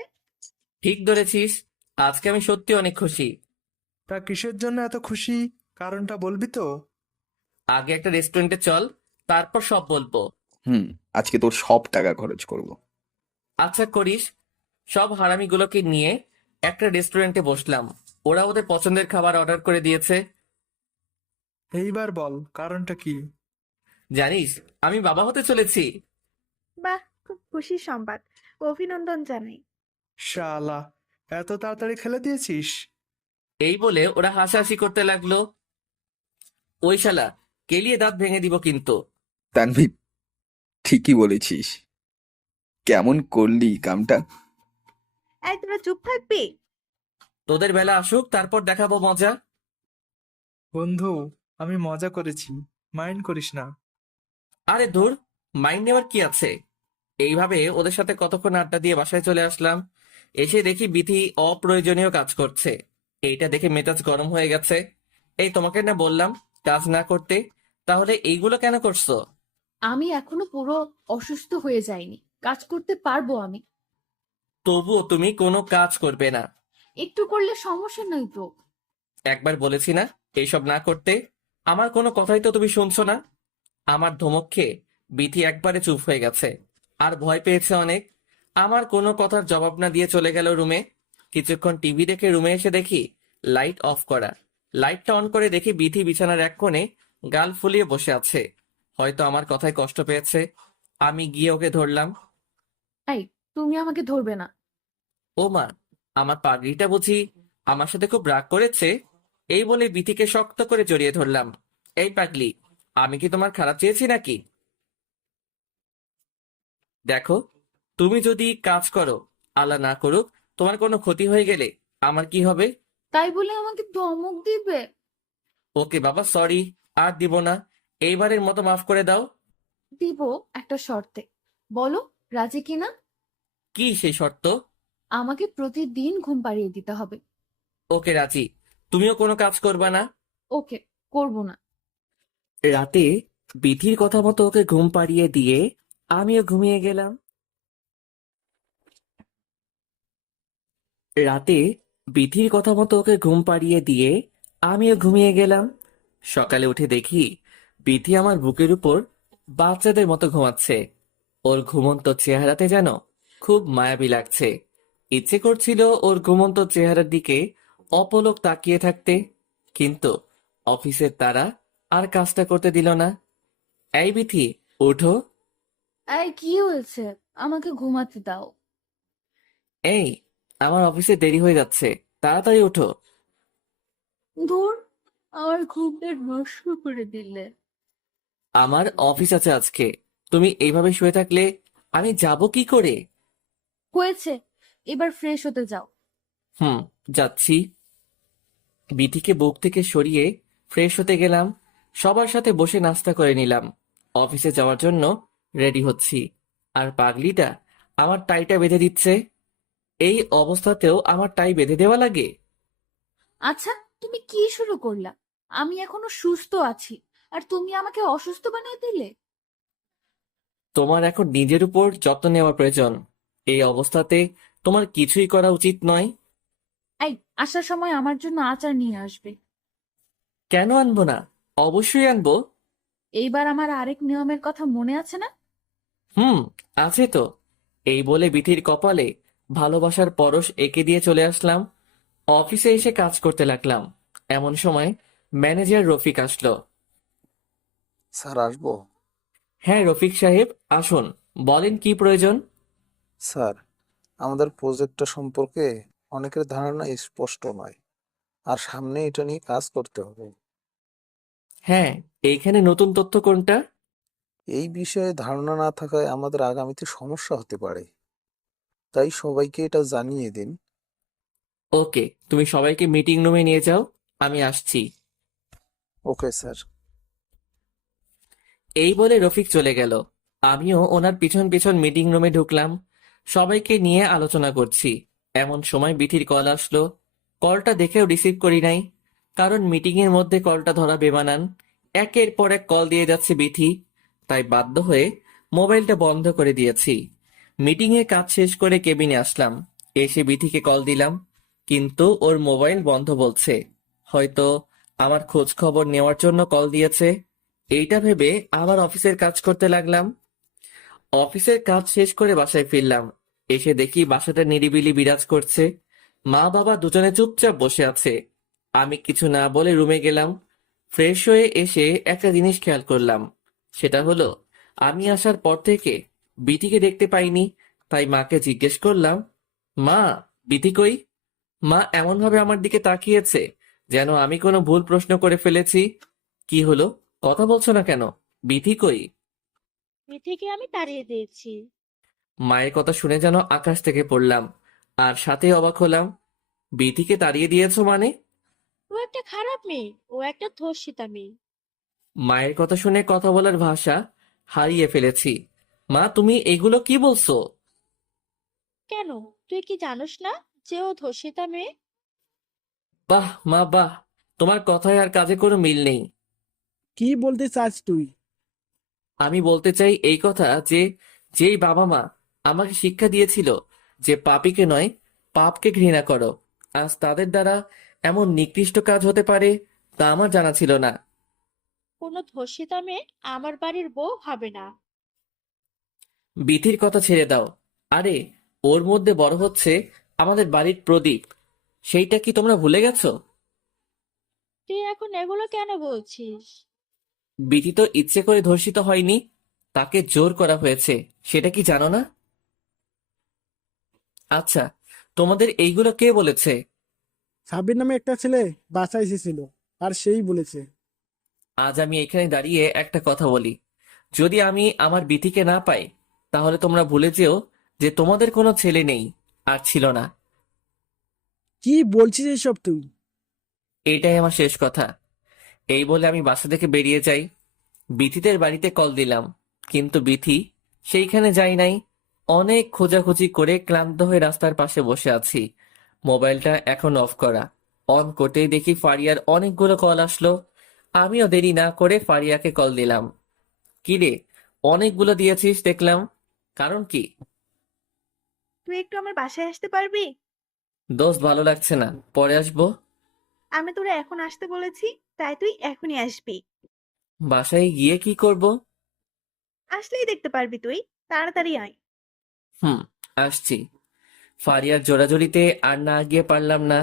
ঠিক ধরেছিস, আজকে আমি সত্যি অনেক খুশি। তা কিসের জন্য এত খুশি? কারণটা বলবি তো? আগে একটা রেস্টুরেন্টে চল, তারপর সব বলবো। হুম। আজকে তোর সব টাকা খরচ করব। আচ্ছা করিস। সব হারামিগুলোকে নিয়ে একটা রেস্টুরেন্টে বসলাম। ওরা ওদের পছন্দের খাবার অর্ডার করে দিয়েছে। এইবার বল কারণটা কি? জানিস, আমি বাবা হতে চলেছি। বাহ, খুব খুশির সংবাদ। অভিনন্দন জানাই। শালা, এত তাড়াতাড়ি খেলে দিয়েছিস? এই বলে ওরা হাসাহাসি করতে লাগলো। ওই শালা, কেলিয়ে দাঁত ভেঙে দিব কিন্তু। তানভীর, ঠিকই বলেছিস। কেমন করলি কামটা? এই, তোরা চুপ থাকবি? তোদের বেলা আসুক, তারপর দেখাবো মজা। বন্ধু, আমি মজা করেছি, মাইন্ড করিস না। আরে ধুর, মাইন্ড নেওয়ার কি আছে। এইভাবে ওদের সাথে কতক্ষণ আড্ডা দিয়ে বাসায় চলে আসলাম। এসে দেখি বিথি অপ্রয়োজনীয় কাজ করছে। এইটা দেখে মেজাজ গরম হয়ে গেছে। এই তোমাকে না বললাম কাজ না করতে, তাহলে এইগুলো কেন করছো? আমি এখনো পুরো অসুস্থ হয়ে যাইনি, কাজ করতে পারবো আমি। তবুও তুমি কোনো কাজ করবে না। একটু করলে সমস্যা নেই তো। একবার বলেছি না এইসব না করতে। আমার কোনো কথাই তো তুমি শুনছো না। আমার ধমক খেয়ে বিথি একবারে চুপ হয়ে গেছে, আর ভয় পেয়েছে অনেক। আমার কোনো কথার জবাব না দিয়ে চলে গেল রুমে। কিছুক্ষণ টিভি দেখে রুমে এসে দেখি লাইট অফ করা। লাইটটা অন করে দেখি বিথি বিছানার এক কোণে গাল ফুলিয়ে বসে আছে। হয়তো আমার কথায় কষ্ট পেয়েছে। আমি গিয়ে ওকে ধরলাম। এই, তুমি আমাকে ধরবে না। ও মা, আমার পাগড়িটা বুঝি আমার সাথে খুব রাগ করেছে। এই বলে বিথিকে শক্ত করে জড়িয়ে ধরলাম। এই পাগলি, আমি কি তোমার খারাপ চেয়েছি নাকি? দেখো, তুমি যদি কাজ করো, আল্লাহ না করুক তোমার কোনো ক্ষতি হয়ে গেলে আমার কি হবে? তাই বলে আমাকে ধমক দিবে? ওকে বাবা, সরি, আর দিব না। এইবারের মতো মাফ করে দাও। দিব, একটা শর্তে। বলো, রাজি কিনা? কি সেই শর্ত? আমাকে প্রতিদিন ঘুম পাড়িয়ে দিতে হবে। ওকে রাজি। তুমিও কোনো কাজ করবা না? ওকে, করবো না। রাতে বিধির কথা মতো ওকে ঘুম পাড়িয়ে দিয়ে আমিও ঘুমিয়ে গেলাম। রাতে বিধির কথা মতো ওকে ঘুম পাড়িয়ে দিয়ে আমিও ঘুমিয়ে গেলাম। সকালে উঠে দেখি বিধি আমার বুকের উপর বাচ্চাদের মতো ঘুমাচ্ছে। ওর ঘুমন্ত চেহারাতে যেন খুব মায়াবী লাগছে। ইচ্ছে করছিল ওর ঘুমন্ত চেহারার দিকে অপলক তাকিয়ে থাকতে, কিন্তু অফিসের তারা আর কাজটা করতে দিল না। এই বিথি, ওঠো। এই, কি হয়েছে? আমাকে ঘুমাতে দাও। এই, আমার অফিসে দেরি হয়ে যাচ্ছে, তাড়াতাড়ি ওঠো। ধুর, আমার ঘুমটা নষ্ট করে দিলে। আমার অফিস আছে আজকে। তুমি এইভাবে শুয়ে থাকলে আমি যাব কি করে? হয়েছে, এবার ফ্রেশ হতে যাও। হুম, যাচ্ছি। বিথিকে বুক থেকে সরিয়ে ফ্রেশ হতে গেলাম। সবার সাথে বসে নাস্তা করে নিলাম। অফিসে যাওয়ার জন্য রেডি হচ্ছি। আর পাগলিটা আমার টাইটা বেঁধে দিচ্ছে। এই অবস্থাতেও আমার টাই বেঁধে দেওয়া লাগে? আচ্ছা, তুমি কি শুরু করলা? আমি এখনো সুস্থ আছি, আর তুমি আমাকে অসুস্থ বানিয়ে দিলে। তোমার এখন নিজের উপর যত্ন নেওয়া প্রয়োজন। এই অবস্থাতে তোমার কিছুই করা উচিত নয়। এই, আসার সময় আমার জন্য আচার নিয়ে আসবে। কেন আনবো না? অবশ্যই আনবো। এইবার আমার আরেক নিয়মের কথা মনে আছে না? হুম, আছে তো। এই বলে বিথির কপালে ভালোবাসার পরশ এঁকে দিয়ে চলে আসলাম। অফিসে এসে কাজ করতে লাগলাম। এমন সময় ম্যানেজার রফিক আসলো। স্যার আসবো? হ্যাঁ রফিক সাহেব, আসুন। বলেন কি প্রয়োজন? স্যার, আমাদের প্রজেক্টটা সম্পর্কে অনেকের ধারণা স্পষ্ট নয়, আর সামনে এটা নিয়ে কাজ করতে হবে। হ্যাঁ, এইখানে নতুন তথ্য কোনটা? এই বিষয়ে ধারণা না থাকায় আমাদের আগামীতে সমস্যা হতে পারে, তাই সবাইকে এটা জানিয়ে দিন। ওকে, তুমি সবাইকে মিটিং রুমে নিয়ে যাও, আমি আসছি। Okay sir. এই বলে রফিক চলে গেল। আমিও ওনার পিছন পিছন মিটিং রুমে ঢুকলাম। সবাইকে নিয়ে আলোচনা করছি। এমন সময় বিথির কল আসলো। কলটা দেখেও রিসিভ করি নাই, কারণ মিটিং এর মধ্যে কলটা ধরা বেমানান। একের পর এক কল দিয়ে যাচ্ছে বিথি। তাই বাধ্য হয়ে মোবাইলটা বন্ধ করে দিয়েছি। মিটিং এর কাজ শেষ করে কেবিনে আসলাম। এসে বিথিকে কল দিলাম, কিন্তু ওর মোবাইল বন্ধ বলছে। হয়তো আমার খোঁজ খবর নেওয়ার জন্য কল দিয়েছে। এইটা ভেবে আবার অফিসের কাজ করতে লাগলাম। অফিসের কাজ শেষ করে বাসায় ফিরলাম। এসে দেখি বাসাটা নিরিবিলি বিরাজ করছে। মা বাবা দুজনে চুপচাপ বসে আছে। আমি কিছু না বলে রুমে গেলাম। ফ্রেশ হয়ে এসে একটা জিনিস খেয়াল করলাম। সেটা হলো, আমি আসার পর থেকে বিথিকে দেখতে পাইনি। তাই মাকে জিজ্ঞেস করলাম, মা, বিথি কই? মা এমন ভাবে আমার দিকে তাকিয়েছে যেন আমি কোনো ভুল প্রশ্ন করে ফেলেছি। কি হলো, কথা বলছো না কেন? বিথি কই? বিথিকে আমি তাড়িয়ে দিয়েছি। মায়ের কথা শুনে যেন আকাশ থেকে পড়লাম, আর সাথে অবাক হলাম। বিথিকে তাড়িয়ে দিয়েছো মানে? ও একটা খারাপ মেয়ে, ও একটা ধর্ষিতা মেয়ে। মায়ের কথা শুনে কথা বলার ভাষা হারিয়ে ফেলেছি। মা, তুমি এগুলো কি বলছো? কেন, তুই কি জানোস না যে ও ধর্ষিতা মেয়ে? বাহ মা বাহ, তোমার কথায় আর কাজে কোনো মিল নেই। কি বলতে চাস তুই? আমি বলতে চাই এই কথা যে, যেই বাবা মা আমাকে শিক্ষা দিয়েছিল যে পাপীকে নয়, পাপকে ঘৃণা করো, আজ তাদের দ্বারা এমন নিকৃষ্ট কাজ হতে পারে তা আমার জানা ছিল না। কোনো ধর্ষিতা মেয়ে আমার বাড়ির বউ হবে না। বিথির কথা ছেড়ে দাও। আরে, ওর মধ্যে বড় হচ্ছে আমাদের বাড়ির প্রদীপ। সেইটা কি তোমরা ভুলে গেছো? তুই এখন এগুলো কেন বলছিস? বিথি তো ইচ্ছে করে ধর্ষিত হয়নি, তাকে জোর করা হয়েছে। সেটা কি জানো না? আচ্ছা, তোমাদের এইগুলো কে বলেছে? সাবির নামে একটা ছেলে বাসায় এসেছিল, আর সেই বলেছে। আজ আমি এখানে দাঁড়িয়ে একটা কথা বলি, যদি আমি আমার বিথিকে না পাই, তাহলে তোমরা ভুলে যেও যে তোমাদের কোনো ছেলে নেই আর ছিল না। কি বলছিস এসব তুই? এইটাই আমার শেষ কথা। এই বলে আমি বাসা থেকে বেরিয়ে যাই। বিথিদের বাড়িতে কল দিলাম, কিন্তু বিথি সেইখানে যাই নাই। অনেক খোঁজাখুঁজি করে ক্লান্ত হয়ে রাস্তার পাশে বসে আছি। মোবাইলটা এখন অফ করা। অন করতেই দেখি ফারিয়ার অনেকগুলো কল আসলো। আমিও দেরি না করে ফারিয়াকে কল দিলাম। কি রে, অনেকগুলো দিয়েছিস দেখলাম, কারণ কি? তুই একটু আমার বাসায় আসতে পারবি? দোস্ত, ভালো লাগছে না, পরে আসবো। আমি তোরা এখন আসতে বলেছি, তাই তুই এখনই আসবি। বাসায় গিয়ে কি করব? আসলেই দেখতে পারবি তুই। তাড়াতাড়ি আয়। হুম, আসছি। ফারিয়ার জোরাজুরিতে আর না গিয়ে পারলাম না।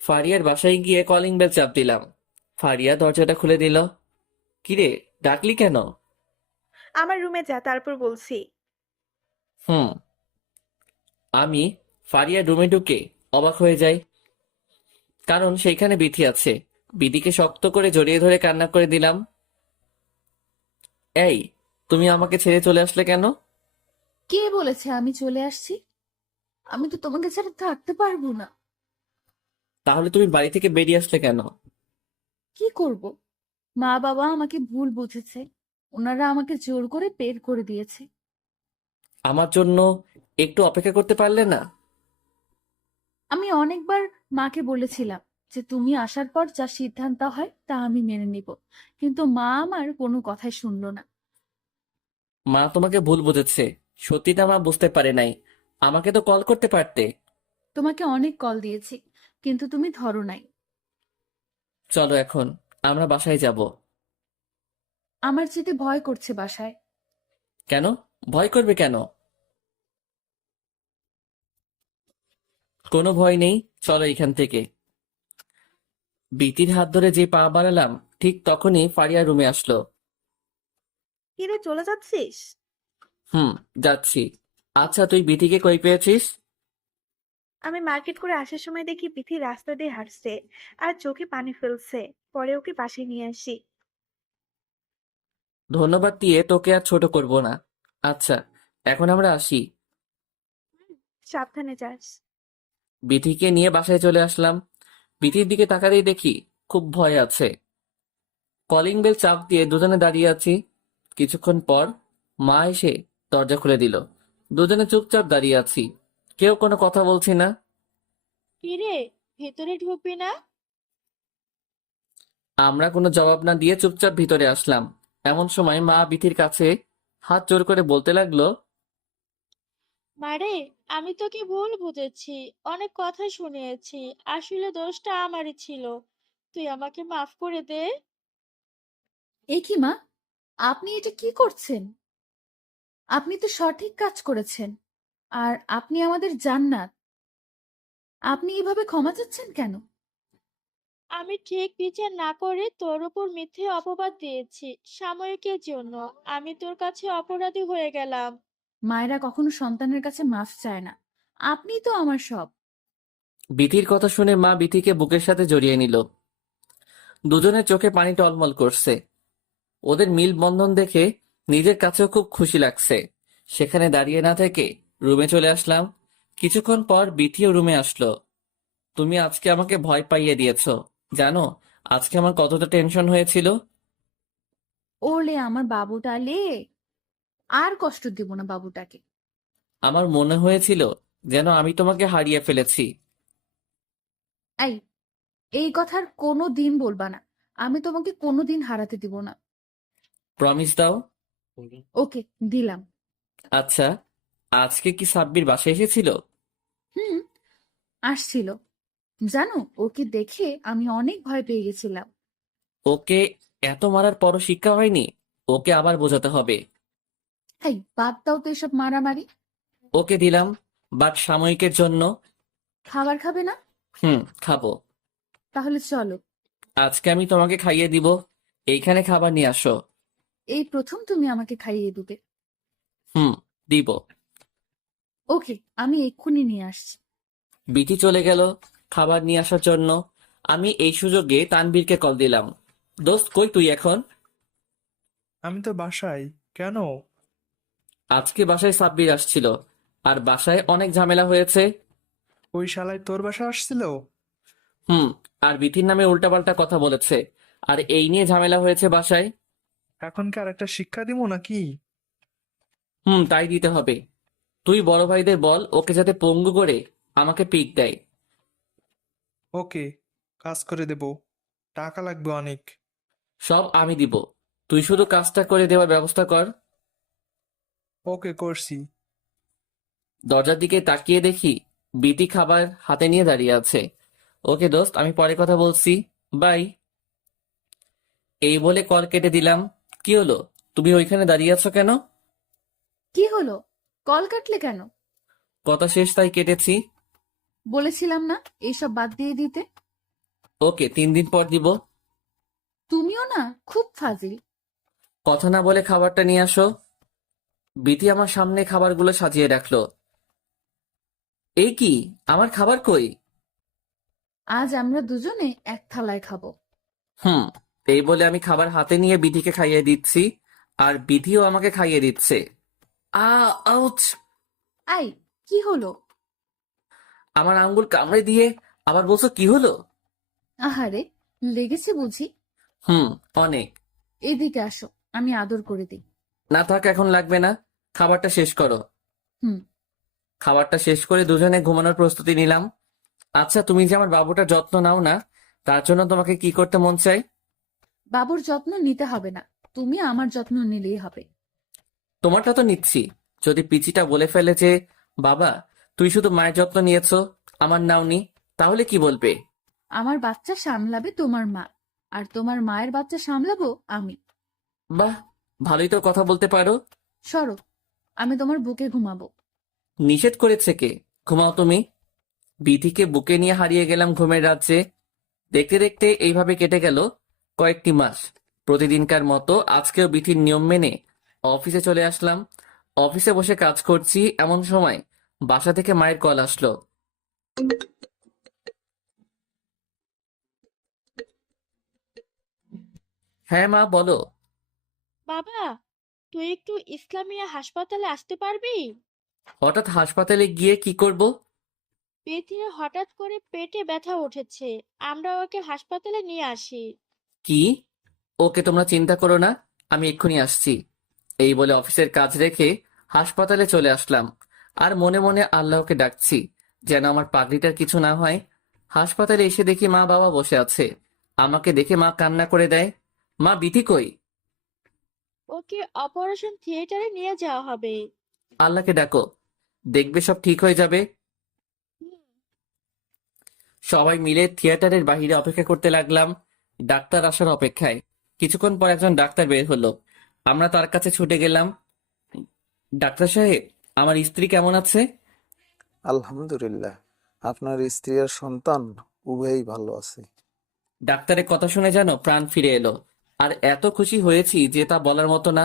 ফারিয়ার বাসায় গিয়ে কলিং বেল চাপ দিলাম। ফারিয়া দরজাটা খুলে দিল। কিরে, ডাকলি কেন? আমার রুমে যা, তারপর বলছি। হুম। আমি ফারিয়ার রুমে ঢুকে অবাক হয়ে যাই, কারণ সেইখানে বিথি আছে। বিধিকে শক্ত করে জড়িয়ে ধরে কান্না করে দিলাম। এই, তুমি আমাকে ছেড়ে চলে আসলে কেন? কে বলেছে আমি চলে আসছি? আমি তো তোমাকে ছাড়া থাকতে পারবো না। তাহলে তুমি বাড়ি থেকে বেরিয়ে আসলে কেন? কি করব? মা বাবা আমাকে ভুল বুঝেছে। ওনারা আমাকে জোর করে বের করে দিয়েছে। আমার জন্য একটু অপেক্ষা করতে পারলে না? আমি অনেকবার মাকে বলেছিলাম যে তুমি আসার পর যা সিদ্ধান্ত হয় তা আমি মেনে নিব, কিন্তু মা আমার কোনো কথাই শুনলো না। মা তোমাকে ভুল বুঝেছে। সত্যিটা মা বুঝতে পারে নাই। আমাকে তো কল করতে পারতে। তোমাকে অনেক কল দিয়েছি, কিন্তু তুমি ধরো নাই। চলো এখন আমরা বাসায় যাব। আমার যেতে ভয় করছে বাসায়। কেন? ভয় করবে কেন? কোনো ভয় নেই, চলো এখান থেকে। বিতির হাত ধরে যে পা বাড়ালাম, ঠিক তখনই ফারিয়া রুমে আসলো। কিরে, চলে যাচ্ছিস? হুম, যাচ্ছি। আচ্ছা, তুই বিথিকে কই পেয়েছিস? আমি মার্কেট করে আসার সময় দেখি পিথি রাস্তা দিয়ে হাঁটছে আর চোখে পানি ফেলছে। পরে ওকে পাশে নিয়ে আসি। ধন্যবাদ দিয়ে তোকে আর ছোট করব না। আচ্ছা, এখন আমরা আসি। সাবধানে যাস। বিথিকে নিয়ে বাসায় চলে আসলাম। বিথির দিকে তাকাতেই দেখি খুব ভয় আছে। কলিং বেল চাপ দিয়ে দুজনে দাঁড়িয়ে আছি। কিছুক্ষণ পর মা এসে দরজা খুলে দিল। দুজনে চুপচাপ দাঁড়িয়ে আছি, কেউ কোনো কথা বলছি না। কিরে, ভেতরে ঢুকবি না? আমরা কোনো জবাব না দিয়ে চুপচাপ ভিতরে আসলাম। এমন সময় মা বিথির কাছে হাত জোর করে বলতে লাগলো, মারে, আমি তোকে ভুল বুঝেছি, অনেক কথা শুনিয়েছি। আসলে দোষটা আমারই ছিল। তুই আমাকে মাফ করে দে। এ কি মা, আপনি এটা কি করছেন? আপনি তো সঠিক কাজ করেছেন, আর আপনি আমাদের জান্নাত। আপনি এভাবে ক্ষমা চাচ্ছেন কেন? আমি ঠিক বিচার না করে তোর উপর মিথ্যে অপবাদ দিয়েছি সাময়িকের জন্য। আমি তোর কাছে অপরাধী হয়ে গেলাম। মায়েরা কখনো সন্তানের কাছে মাফ চায় না। আপনিই তো আমার সব। বিথির কথা শুনে মা বিথিকে বুকের সাথে জড়িয়ে নিল। দুজনের চোখে পানি টলমল করছে। ওদের মিল বন্ধন দেখে নিজের কাছেও খুব খুশি লাগছে। সেখানে দাঁড়িয়ে না থেকে রুমে চলে আসলাম। কিছুক্ষণ পর বিথিও রুমে আসলো। তুমি আজকে আমাকে ভয় পাইয়ে দিয়েছো। জানো আজকে আমার কতটা টেনশন হয়েছিল? ওলে আমার বাবুটা লে, আর কষ্ট দিব না বাবুটাকে। আমার মনে হয়েছিল যেন আমি তোমাকে হারিয়ে ফেলেছি। এই, এই কথার কোনো দিন বলবা না। আমি তোমাকে কোনো দিন হারাতে দিব না। প্রমিস দাও। ওকে, দিলাম। আচ্ছা, আজকে কি সাব্বির বাসায় এসেছিল? হুম, আসছিল। জানো, ওকে দেখে আমি অনেক ভয় পেয়ে গেছিলাম। ওকে এত মারার পরও শিক্ষা হয়নি? ওকে আবার বোঝাতে হবে। এই, বাদ দাও তো এসব মারামারি। ওকে দিলাম, বাট সাময়িকের জন্য। খাবার খাবে না? হুম, খাবো। তাহলে চলো। আজকে আমি তোমাকে খাইয়ে দিব। এইখানে খাবার নিয়ে আসো। এই প্রথম তুমি আমাকে খাইয়ে দিবে। হুম, দিব। ওকে, আমি এক্ষুনি নিয়ে আসছি। বিথি চলে গেল খাবার নিয়ে আসার জন্য। আমি এই সুযোগে তানবীরকে কল দিলাম। দোস্ত, কই তুই এখন? আমি তো বাসায়। কেন? আজকে বাসায় সাব্বির আসছিল, আর বাসায় অনেক ঝামেলা হয়েছে। ওই শালায় তোর বাসা আসছিল? হুম, আর বিথির নামে উল্টাপাল্টা কথা বলেছে, আর এই নিয়ে ঝামেলা হয়েছে বাসায়। এখন কি আর একটা শিক্ষা দিব নাকি? হুম, তাই দিতে হবে। তুই বড় ভাইদের বল ওকে যাতে পঙ্গু করে আমাকে পিক দেয়। ওকে, কাজ করে দেব। টাকা লাগবে অনেক। সব আমি দিব, তুই শুধু কাজটা করে দেওয়ার ব্যবস্থা কর। ওকে, করছি। দরজার দিকে তাকিয়ে দেখি বিথি খাবার হাতে নিয়ে দাঁড়িয়ে আছে। ওকে দোস্ত, আমি পরে কথা বলছি। বাই। এই বলে কল কেটে দিলাম। কি হলো, তুমি ওইখানে দাঁড়িয়ে আছো কেন? কি হলো? কল কাটলে কেন? কথা শেষ তাই কেটেছি। বলেছিলাম না এইসব বাদ দিয়ে দিতে। ওকে, 3 দিন পর দিব। তুমিও না খুব ফাজিল। কথা না বলে খাবারটা নিয়ে আসো। বিথি আমার সামনে খাবারগুলো সাজিয়ে রাখলো। এই কি, আমার খাবার কই? আজ আমরা দুজনে এক থালায় খাবো। হুম, এই বলে আমি খাবার হাতে নিয়ে বিধিকে খাইয়ে দিচ্ছি, আর বিধিও আমাকে খাইয়ে দিচ্ছে। আউচ! আই, কি হলো? আমার আঙ্গুল কামড়ে দিয়ে আবার বলছো কি হলো? আহারে, লেগেছে বুঝি? হুম, অনেক। এদিকে আসো, আমি আদর করে দিই। না থাক, এখন লাগবে না। খাবারটা শেষ করো। হুম। খাবারটা শেষ করে দুজনে ঘুমানোর প্রস্তুতি নিলাম। আচ্ছা, তুমি যে আমার বাবুটার যত্ন নাও না, তার জন্য তোমাকে কি করতে মন চায়? বাবুর যত্ন নিতে হবে না, তুমি আমার যত্ন নিলেই হবে। তোমারটা তো নিচ্ছি। যদি পিচিটা বলে ফেলে যে বাবা, তুই শুধু মায়ের যত্ন নিয়েছো, আমার নাওনি, তাহলে কি বলবে? আমার বাচ্চা সামলাবে তোমার মা, আর তোমার মায়ের বাচ্চা সামলাবো আমি। বাহ, ভালোই তো কথা বলতে পারো। সরো, আমি তোমার বুকে ঘুমাবো। নিষেধ করেছে কে? ঘুমাও তুমি। বিধিকে বুকে নিয়ে হারিয়ে গেলাম ঘুমের রাজ্যে। দেখতে দেখতে এইভাবে কেটে গেল কয়েকটি মাস। প্রতিদিনকার মতো আজকেও বিধির নিয়ম মেনে অফিসে চলে আসলাম। অফিসে বসে কাজ করছি, এমন সময় বাসা থেকে মায়ের কল আসলো। হ্যাঁ মা, বলো। বাবা, তুই একটু ইসলামিয়া হাসপাতালে আসতে পারবি? হঠাৎ হাসপাতালে গিয়ে কি করব? পেথির হঠাৎ করে পেটে ব্যথা উঠেছে, আমরা ওকে হাসপাতালে নিয়ে আসি। কি? ওকে, তোমরা চিন্তা করো না, আমি এক্ষুনি আসছি। এই বলে অফিসের কাজ রেখে হাসপাতালে চলে আসলাম। আর মনে মনে আল্লাহকে ডাকছি যেন আমার পাগড়িটার কিছু না হয়। হাসপাতালে এসে দেখি মা বাবা বসে আছে। আমাকে দেখে মা কান্না করে দেয়। মা, বিথি কই? ওকে অপারেশন থিয়েটারে নিয়ে যাওয়া হবে। আল্লাহকে ডাকো, দেখবে সব ঠিক হয়ে যাবে। হুম। সবাই মিলে থিয়েটারের বাইরে অপেক্ষা করতে লাগলাম, ডাক্তার আসার অপেক্ষায়। কিছুক্ষণ পর একজন ডাক্তার বের হলো। আমরা তার কাছে ছুটে গেলাম। ডাক্তার সাহেব, আমার স্ত্রী কেমন আছে? আলহামদুলিল্লাহ, আপনার স্ত্রী আর সন্তান উভয়ই ভালো আছে। ডাক্তারের কথা শুনে যেন প্রাণ ফিরে এলো। আর এত খুশি হয়েছি যে তা বলার মতো না,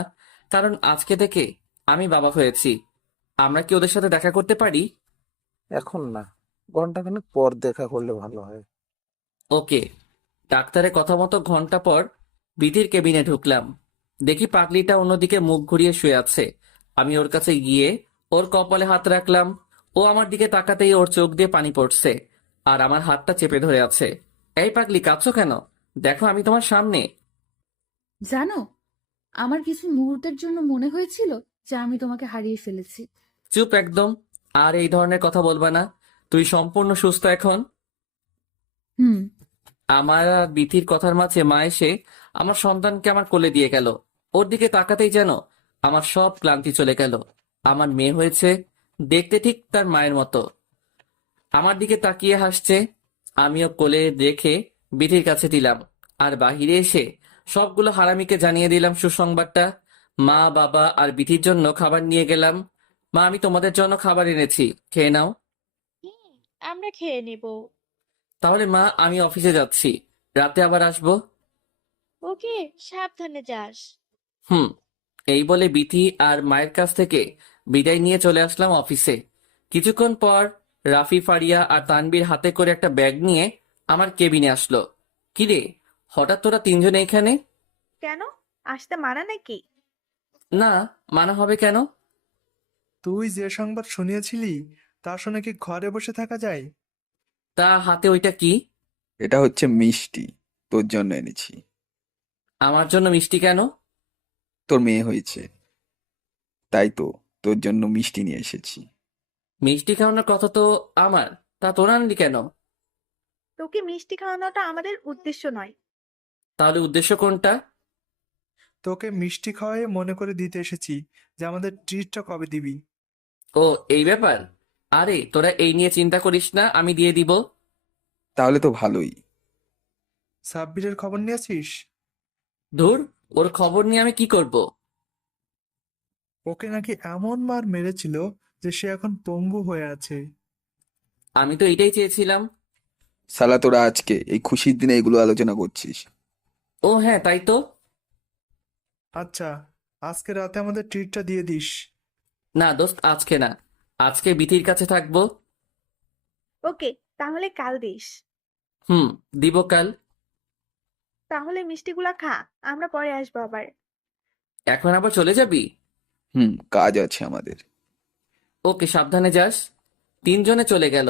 কারণ আজকে থেকে আমি বাবা হয়েছি। আমরা কি ওদের সাথে দেখা করতে পারি? এখন না, ঘন্টাখানেক পর দেখা করলে ভালো হয়। ওকে। ডাক্তারের কথা মতো ঘন্টা পর বিধির কেবিনে ঢুকলাম। দেখি পাগলিটা অন্যদিকে মুখ ঘুরিয়ে শুয়ে আছে। আমি ওর কাছে গিয়ে ওর কপালে হাত রাখলাম। ও আমার দিকে তাকাতেই ওর চোখ দিয়ে পানি পড়ছে, আর আমার হাতটা চেপে ধরে আছে। এই পাগলি, কাঁদছো কেন? দেখো, আমি তোমার সামনে। জানো, আমার কিছু মুহূর্তের জন্য মনে হয়েছিল যে আমি তোমাকে হারিয়ে ফেলেছি। চুপ একদম। আর এই ধরনের কথা বলবা না। তুই সম্পূর্ণ সুস্থ এখন। হুম। আমার আর বিথির কথার মাঝে মা এসে আমার সন্তানকে আমার কোলে দিয়ে গেল। ওর দিকে তাকাতেই যেন আমার সব ক্লান্তি চলে গেল। আমার মেয়ে হয়েছে, দেখতে ঠিক তার মায়ের মতো। আমার দিকে তাকিয়ে হাসছে। আমিও কোলে রেখে বিথির কাছে দিলাম। আর বাহিরে এসে সবগুলো হারামিকে জানিয়ে দিলাম সুসংবাদটা। মা, বাবা আর বিথির জন্য খাবার নিয়ে গেলাম। মা, আমি তোমাদের জন্য খাবার এনেছি, খেয়ে নাও। হুম, আমরা খেয়ে নেব। তাহলে মা, আমি অফিসে যাচ্ছি, রাতে আবার আসবো। ওকে, সাবধানে যাস। হুম। এই বলে বিথি আর মায়ের কাছ থেকে বিদায় নিয়ে চলে আসলাম অফিসে। কিছুক্ষণ পর রাফি, ফারিয়া আর তানবীর হাতে করে একটা ব্যাগ নিয়ে আমার কেবিনে আসলো। কিরে, হঠাৎ তোরা তিনজন এখানে? কেন? আসতে মানা নাকি? না, মানা হবে কেন? তুই যে সংবাদ শুনিয়েছিলি তা শুনে কি ঘরে বসে থাকা যায়? তা হাতে ওইটা কি? এটা হচ্ছে মিষ্টি, তোর জন্য এনেছি। আমার জন্য মিষ্টি কেন? তোর মেয়ে হয়েছে, তাই তো তোর জন্য মিষ্টি নিয়ে এসেছি। মিষ্টি খাওয়ানোর কথা তো আমার, তা তোরা আনলি কেন? তোকে মিষ্টি খাওয়ানোটা আমাদের উদ্দেশ্য নয়। তাহলে উদ্দেশ্য কোনটা? তোকে মিষ্টি খাওয়াই মনে করে দিতে এসেছি যে আমাদের ট্রিটটা কবে দিবি। ও, এই ব্যাপার। আরে তোরা এই নিয়ে চিন্তা করিস না, আমি দিয়ে দিব। তাহলে তো ভালোই। সাব্বিরের খবর নিয়েছিস? ধুর, ওর খবর নিয়ে আমি কি করব? ওকে নাকি এমন মার মেরেছিল যে সে এখন পঙ্গু হয়ে আছে। আমি তো এটাই চেয়েছিলাম। শালা, তোরা আজকে এই খুশির দিনে এগুলো আলোচনা করছিস? ও হ্যাঁ, তাই তো। আচ্ছা, আজকে রাতে আমাদের ট্রিটটা দিয়ে দিস। না দোস্ত, আজকে না। আজকে বিথির কাছে থাকবো। ওকে, তাহলে কাল দিস। হুম, দিব কাল। তাহলে মিষ্টিগুলা খা, আমরা পরে আসবো আবার। এখন আবার চলে যাবি? কাজ আছে আমাদের। ওকে, সাবধানে যাস। তিনজনে চলে গেল।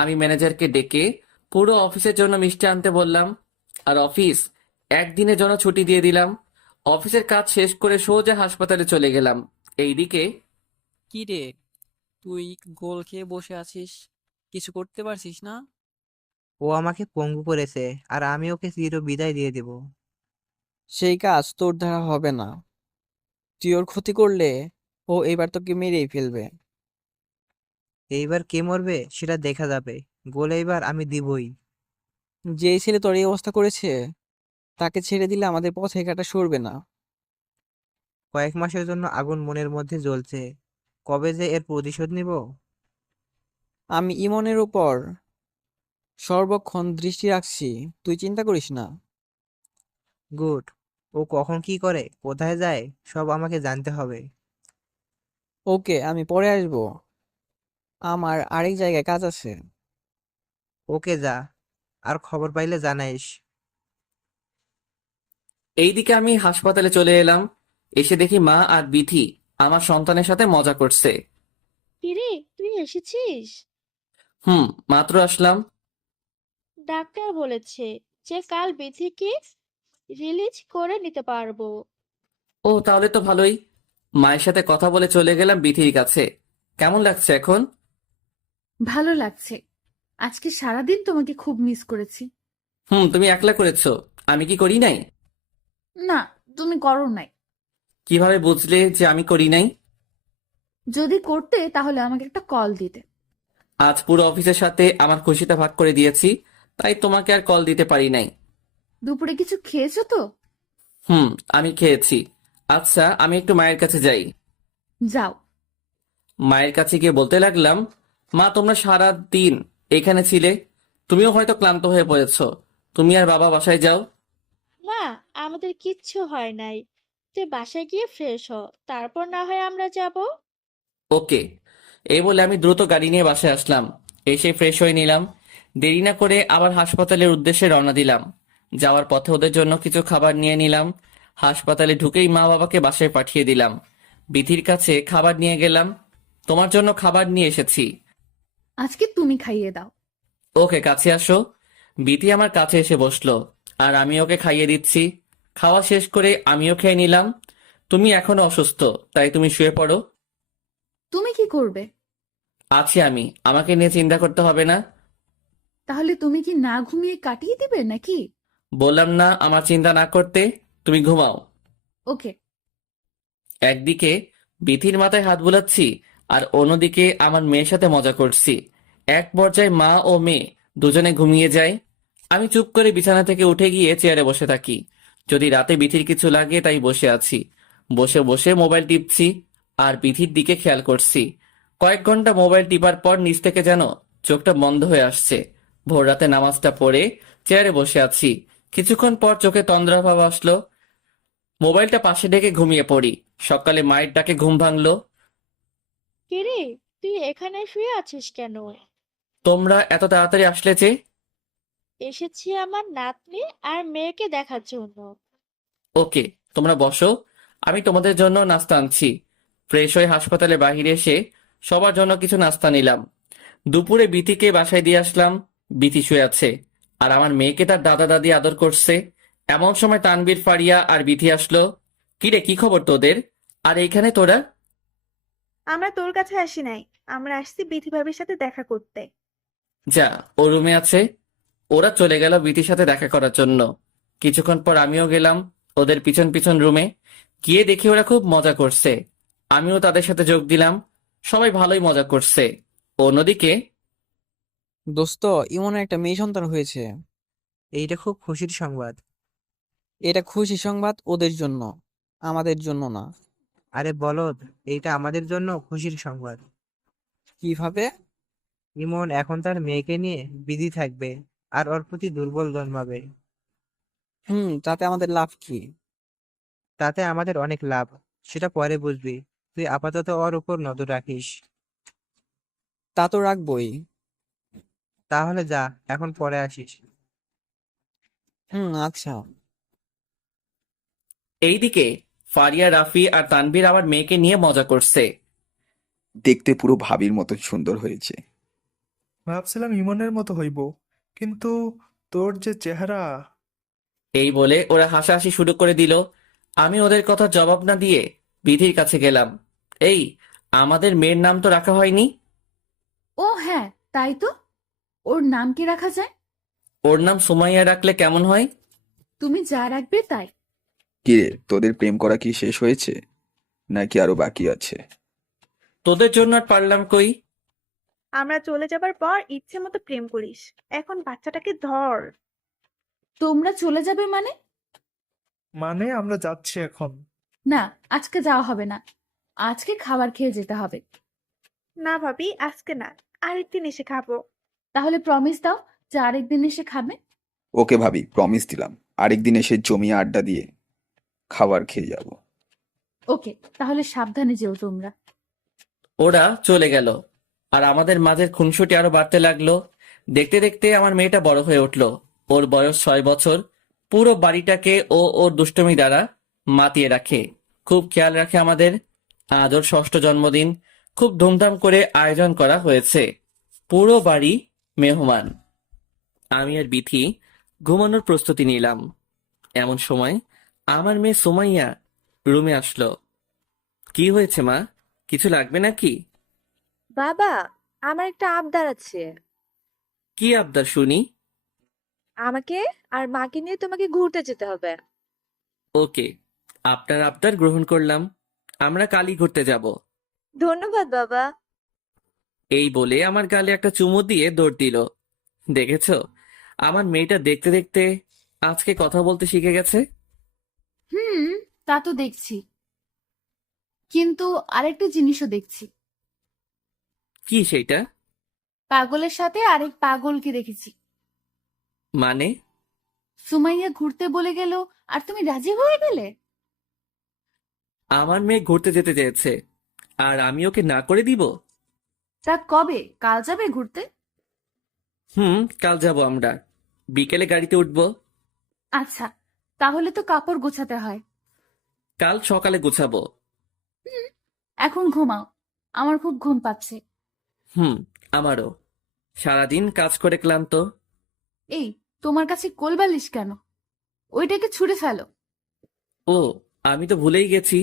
আমি ম্যানেজারকে ডেকে পুরো অফিসের জন্য মিষ্টি আনতে বললাম, আর অফিস একদিনের জন্য ছুটি দিয়ে দিলাম। অফিসের কাজ শেষ করে সোজা হাসপাতালে চলে গেলাম। এইদিকে কি রে, তুই গোল খেয়ে বসে আছিস, কিছু করতে পারছিস না? ও আমাকে পঙ্গু করেছে, আর আমি ওকে চির বিদায় দিয়ে দেব। সেই কাজ তোর দ্বারা হবে না। তুই ওর ক্ষতি করলে ও এবার তোকে মেরেই ফেলবে। এইবার কে মরবে সেটা দেখা যাবে। গোল এইবার আমি দিবই। যেই ছেলে তোর এই অবস্থা করেছে তাকে ছেড়ে দিলে আমাদের পথে কাটা সরবে না। কয়েক মাসের জন্য আগুন মনের মধ্যে জ্বলছে, কবে যে এর প্রতিশোধ নিব। আমি ইমনের উপর সর্বক্ষণ দৃষ্টি রাখছি, তুই চিন্তা করিস না। গুড। ও কখন কি করে, কোথায় যায়, সব আমাকে জানতে হবে। ওকে, আমি পরে আসবো, আমার আরেক জায়গায় কাজ আছে। ওকে, যা, আর খবর পাইলে জানাইস। এইদিকে আমি হাসপাতালে চলে এলাম। এসে দেখি মা আর বিথি আমার সন্তানের সাথে মজা করছে। কিরে, তুই এসেছিস? মাত্র আসলাম। ডাক্তার বলেছে যে কাল বিথিকে রিলিজ করে নিতে পারবো। ও, তাহলে তো ভালোই। মায়ের সাথে কথা বলে চলে গেলাম বিথির কাছে। কেমন লাগছে এখন? ভালো লাগছে। আজকে সারাদিন তোমাকে খুব মিস করেছি। তুমি একলা করেছো, আমি কি করি নাই? না, তুমি করো নাই। কিভাবে বুঝলে যে আমি করি নাই? যদি করতে তাহলে আমাকে একটা কল দিতে। আজ পুরো অফিসের সাথে আমার খুশিটা ভাগ করে দিয়েছি, তাই তোমাকে আর কল দিতে পারি নাই। দুপুরে কিছু খেয়েছো তো? হুম, আমি খেয়েছি। আচ্ছা, আমি একটু মায়ের কাছে যাই। যাও। মায়ের কাছে গিয়ে বলতে লাগলাম, মা, তোমরা সারা দিন এখানে ছিলে, তুমিও হয়তো ক্লান্ত হয়ে পড়েছো। তুমি আর বাবা বাসায় যাও। না, আমাদের কিচ্ছু হয় নাই। তুই বাসায় গিয়ে ফ্রেশ হ, তারপর না হয় আমরা যাব। ওকে। এই বলে আমি দ্রুত গাড়ি নিয়ে বাসায় আসলাম। এসে ফ্রেশ হয়ে নিলাম। দেরি না করে আবার হাসপাতালের উদ্দেশ্যে রওনা দিলাম। যাওয়ার পথে ওদের জন্য কিছু খাবার নিয়ে নিলাম। হাসপাতালে ঢুকেই মা বাবাকে বাসায় পাঠিয়ে দিলাম। বিথির কাছে খাবার নিয়ে গেলাম। তোমার জন্য খাবার নিয়ে এসেছি। আজকে তুমি খাইয়ে দাও। ওকে, কাছে আসো। বিথি আমার কাছে এসে বসলো, আর আমি ওকে খাইয়ে দিচ্ছি। খাওয়া শেষ করে আমিও খেয়ে নিলাম। তুমি এখনো অসুস্থ, তাই তুমি শুয়ে পড়ো। তুমি কি করবে? আছি আমি, আমাকে নিয়ে চিন্তা করতে হবে না। তাহলে তুমি কি না ঘুমিয়ে কাটিয়ে দিবে নাকি? বললাম না আমার চিন্তা না করতে, তুমি ঘুমাও। ওকে। একদিকে বিথির মাথায় হাত বুলাচ্ছি, আর অন্যদিকে আমার মেয়ের সাথে মজা করছি। এক পর্যায়ে মা ও মেয়ে দুজনে ঘুমিয়ে যায়। আমি চুপ করে বিছানা থেকে উঠে গিয়ে চেয়ারে বসে থাকি। যদি রাতে বিথির কিছু লাগে তাই বসে আছি। বসে বসে মোবাইল টিপছি, আর বিথির দিকে খেয়াল করছি। কয়েক ঘন্টা মোবাইল টিপার পর নিচ থেকে যেন চোখটা বন্ধ হয়ে আসছে। ভোর রাতে নামাজটা পড়ে চেয়ারে বসে আছি। কিছুক্ষণ পর চোখে তন্দ্রাভাব আসলো। মোবাইলটা পাশে রেখে ঘুমিয়ে পড়ি। সকালে মায়ের ডাকে ঘুম ভাঙলো। কিরে, তুই এখানে শুয়ে আছিস কেন? তোমরা এত তাড়াতাড়ি আসলে যে? এসেছি আমার নাতনি আর মেয়েকে দেখার জন্য। ওকে, তোমরা বসো, আমি তোমাদের জন্য নাস্তা আনছি। ফ্রেশ হয়ে হাসপাতালে বাইরে এসে সবার জন্য কিছু নাস্তা নিলাম। দুপুরে বিথিকে বাসায় দিয়ে আসলাম। বিথি শুয়ে আছে, আর আমার মেয়েকে তার দাদা দাদি আদর করছে। এমন সময় তানবীর, ফারিয়া আর বিথি আসলো। কিরে, কি খবর তোদের? আর এইখানে তোরা? আমরা তোর কাছে আসি নাই, আমরা আসছি বিথি ভাবির সাথে দেখা করতে। যা, ও রুমে আছে। ওরা চলে গেল বিথির সাথে দেখা করার জন্য। কিছুক্ষণ পর আমিও গেলাম ওদের পিছন পিছন রুমে। গিয়ে দেখি ওরা খুব মজা করছে। আমিও তাদের সাথে যোগ দিলাম। সবাই ভালোই মজা করছে। অন্যদিকে দোস্ত, ইমনের একটা মেয়ে সন্তান হয়েছে। এইটা খুব খুশির সংবাদ। এটা খুশি সংবাদ ওদের জন্য, আমাদের জন্য না। আরে বলদ, এইটা আমাদের জন্য খুশির সংবাদ। কিভাবে? ইমন এখন তার মেয়েকে নিয়ে বিজি থাকবে, আর ওর প্রতি দুর্বল জন্মাবে। তাতে আমাদের লাভ কি? তাতে আমাদের অনেক লাভ, সেটা পরে বুঝবি। তুই আপাতত ওর উপর নজর রাখিস। তা তো রাখবই। তাহলে যা, এখন পরে আসিস। আচ্ছা। এইদিকে ফারিয়া, রাফি আর তানভীর আমার মেয়েকে নিয়ে মজা করছে। দেখতে পুরো ভাবির মতো সুন্দর হয়েছে। ভাবছিলাম ইমনের মতো হইব, কিন্তু তোর যে চেহারা। এই বলে ওরা হাসাহাসি শুরু করে দিল। আমি ওদের কথা জবাব না দিয়ে বিধির কাছে গেলাম। এই, আমাদের মেয়ের নাম তো রাখা হয়নি। ও হ্যাঁ, তাই তো। ওর নাম কি রাখা যায়? ওর নাম সুমাইয়া রাখলে কেমন হয়? তুমি যা রাখবে তাই। কিরে, তোদের প্রেম করা কি শেষ হয়েছে নাকি আরো বাকি আছে? তোদের জন্য আর পারলাম কই। আমরা চলে যাবার পর ইচ্ছে মতো প্রেম করিস। এখন বাচ্চাটাকে ধর। তোমরা চলে যাবে মানে? মানে আমরা যাচ্ছি এখন। না, আজকে যাওয়া হবে না। আজকে খাবার খেয়ে যেতে হবে। না ভাবি, আজকে না, আরেকদিন এসে খাবো। তাহলে প্রমিস দাও যে আরেকদিন এসে খাবে। ওকে ভাবি, প্রমিস দিলাম, আরেকদিন এসে জমিয়ে আড্ডা দিয়ে খাবার খেয়ে যাব। ওকে, তাহলে সাবধানে যেও তোমরা। ওরা চলে গেল আর আমাদের মাঝের খুনসুটি আরো বাড়তে লাগলো। দেখতে দেখতে আমার মেয়েটা বড় হয়ে উঠলো। ওর বয়স 6 বছর। পুরো বাড়িটাকে ও ওর দুষ্টুমি দ্বারা মাতিয়ে রাখে, খুব খেয়াল রাখে আমাদের। আজ ওর 6ষ্ঠ জন্মদিন। খুব ধুমধাম করে আয়োজন করা হয়েছে। পুরো বাড়ি মেহমান। আমি আর বিথি ঘুমানোর প্রস্তুতি নিলাম। এমন সময় আমার মেয়ে সুমাইয়া রুমে আসলো। কি হয়েছে মা? কিছু লাগবে নাকি? বাবা, আমার একটা আবদার আছে। কি আবদার শুনি? আমাকে আর মাকে নিয়ে তোমাকে ঘুরতে যেতে হবে। ওকে, আপনার আবদার গ্রহণ করলাম। আমরা কালই ঘুরতে যাব। ধন্যবাদ বাবা। এই বলে আমার গালে একটা চুমু দিয়ে দৌড় দিল। দেখেছো, আমার মেয়েটা দেখতে দেখতে আজকে কথা বলতে শিখে গেছে। হুম, তা তো দেখছি, কিন্তু আরেকটা জিনিসও দেখছি। কি সেইটা? পাগলের সাথে আরেক পাগলকে দেখেছি। মানে? সুমাইয়া ঘুরতে বলে গেল আর তুমি রাজি হয়ে গেলে? আমার মেয়ে ঘুরতে যেতে চেয়েছে আর আমি ওকে না করে দিব? তা কবে? কাল যাবে ঘুরতে? কাল যাব আমরা। বিকেলে গাড়িতে উঠবো। আচ্ছা, তাহলে তো কাপড় গোছাতে হয়। কাল সকালে গুছাবো। এখন ঘুমাও, আমার খুব ঘুম পাচ্ছে। আমারও। সারাদিন কাজ করে ক্লান্ত। এই, তোমার কাছে কোলবালিশ কেন? ওইটাকে ছুঁড়ে ফেলো। ও, আমি তো ভুলেই গেছি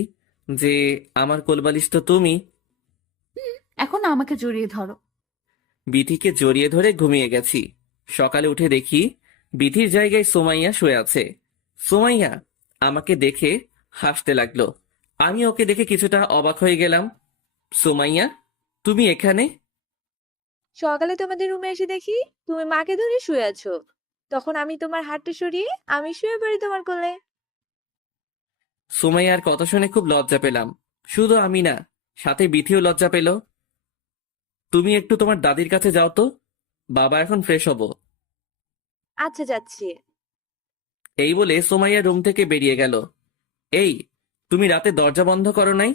যে আমার কোলবালিশ তো তুমি। এখন আমাকে জড়িয়ে ধরো। বিথিকে জড়িয়ে ধরে ঘুমিয়ে গেছি। সকালে উঠে দেখি বিথির জায়গায় সুমাইয়া শুয়ে আছে। সুমাইয়া আমাকে দেখে হাসতে লাগলো। আমি ওকে দেখে কিছুটা অবাক হয়ে গেলাম। সুমাইয়া, তুমি এখানে? সকালে তোমাদের রুমে এসে দেখি তুমি মাকে ধরে শুয়ে আছো। তখন আমি তোমার হাতটা সরিয়ে আমি শুয়ে পড়ি তোমার কোলে। সুমাইয়ার কথা শুনে খুব লজ্জা পেলাম। শুধু আমি না, সাথে বিথিও লজ্জা পেল। তুমি একটু তোমার দাদির কাছে যাও তো, বাবা এখন ফ্রেশ হবো। আচ্ছা, যাচ্ছি। এই বলে সুমাইয়া রুম থেকে বেরিয়ে গেল। এই, তুমি রাতে দরজা বন্ধ করো নাই?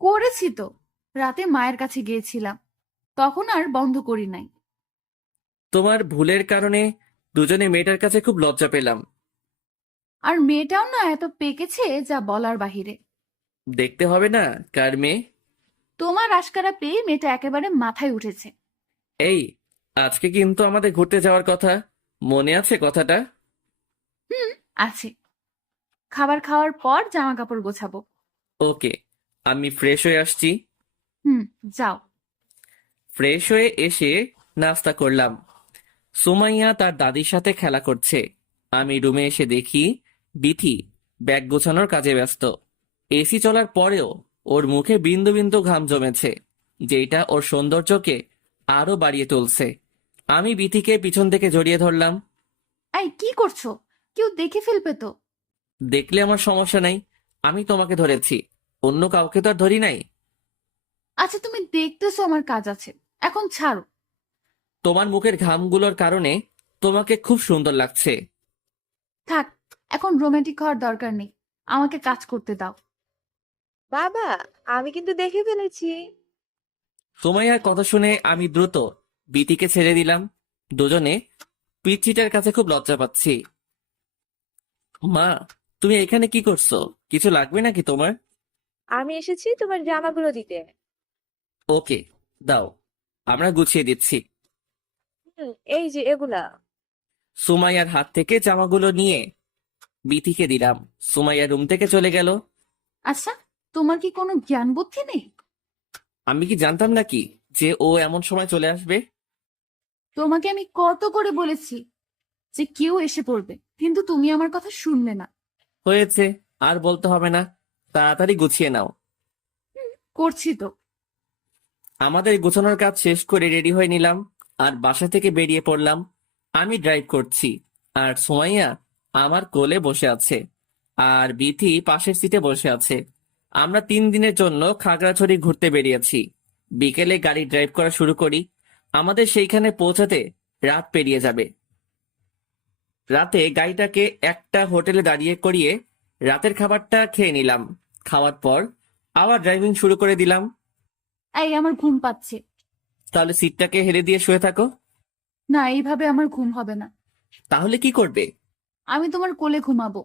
করেছি তো, রাতে মায়ের কাছে গিয়েছিলাম, তখন আর বন্ধ করি নাই। তোমার ভুলের কারণে দুজনে মেয়েটার কাছে খুব লজ্জা পেলাম। আর মেয়েটাও না এত পেকেছে যা বলার বাহিরে। দেখতে হবে না কার মেয়ে। তোমার আশকারা পেয়ে মেয়েটা একেবারে মাথায় উঠেছে। এই, আজকে কিন্তু আমাদের ঘুরতে যাওয়ার কথা, মনে আছে কথাটা? আছে। খাবার খাওয়ার পর জামা কাপড় গোছাবো। ওকে, আমি ফ্রেশ হয়ে আসছি। যাও। ফ্রেশ হয়ে এসে নাস্তা করলাম। সুমাইয়া তার দাদির সাথে খেলা করছে। আমি রুমে এসে দেখি বিথি ব্যাগ গোছানোর কাজে ব্যস্ত। এসি চলার পরেও ওর মুখে বিন্দু বিন্দু ঘাম জমেছে, যেটা ওর সৌন্দর্যকে আরো বাড়িয়ে তুলছে। আমি বিথিকে পিছন থেকে জড়িয়ে ধরলাম। এই, কি করছো? কেউ দেখে ফেলবে তো। দেখলে আমার সমস্যা নাই, আমি তোমাকে ধরেছি, অন্য কাউকে তো আর ধরি নাই। আচ্ছা, তুমি দেখতেছো আমার কাজ আছে, এখন ছাড়ো। তোমার মুখের ঘামগুলোর কারণে তোমাকে খুব সুন্দর লাগছে। থাক, এখন রোমান্টিক হওয়ার দরকার নেই, আমাকে কাজ করতে দাও। বাবা, আমি কিন্তু দেখে ফেলেছি। সুমাইয়ার কথা শুনে আমি দ্রুত বিথিকে ছেড়ে দিলাম। দুজনে পিচ্চিটার কাছে খুব লজ্জা পাচ্ছি। মা, তুমি এখানে কি করছো? কিছু লাগবে নাকি তোমার? আমি এসেছি তোমার জামাগুলো দিতে। ওকে, দাও, আমরা গুছিয়ে দিচ্ছি। এই যে এগুলা। সুমাইয়ার হাত থেকে জামাগুলো নিয়ে বিথিকে দিলাম। সুমাইয়া রুম থেকে চলে গেল। আচ্ছা, তোমার কি কোনো জ্ঞান বুদ্ধি নেই? আমি কি জানতাম নাকি যে ও এমন সময় চলে আসবে? তোমাকে আমি কত করে বলেছি যে কেউ এসে পড়বে, কিন্তু তুমি আমার কথা শুনলে না। হয়েছে, আর বলতে হবে না, তাড়াতাড়ি গুছিয়ে নাও। করছি তো। আমাদের গোছানোর কাজ শেষ করে রেডি হয়ে নিলাম আর বাসা থেকে বেরিয়ে পড়লাম। আমি ড্রাইভ করছি আর সুমাইয়া আমার কোলে বসে আছে আর বিথি পাশের সিটে বসে আছে। আমরা 3 দিনের জন্য খাগড়াছড়ি ঘুরতে বেরিয়েছি। বিকেলে গাড়ি ড্রাইভ করা শুরু করি। আমাদের সেইখানে পৌঁছাতে রাত পেরিয়ে যাবে। রাতে গাড়িটাকে একটা হোটেলে দাঁড়িয়ে করিয়ে রাতের খাবারটা খেয়ে নিলাম। খাওয়ার পর আবার ড্রাইভিং শুরু করে দিলাম। এই, আমার ঘুম পাচ্ছে। তাহলে সিটটাকে হেলে দিয়ে শুয়ে থাকো। না, এইভাবে আমার ঘুম হবে না। তাহলে কি করবে? আমি তোমার কোলে ঘুমাবো।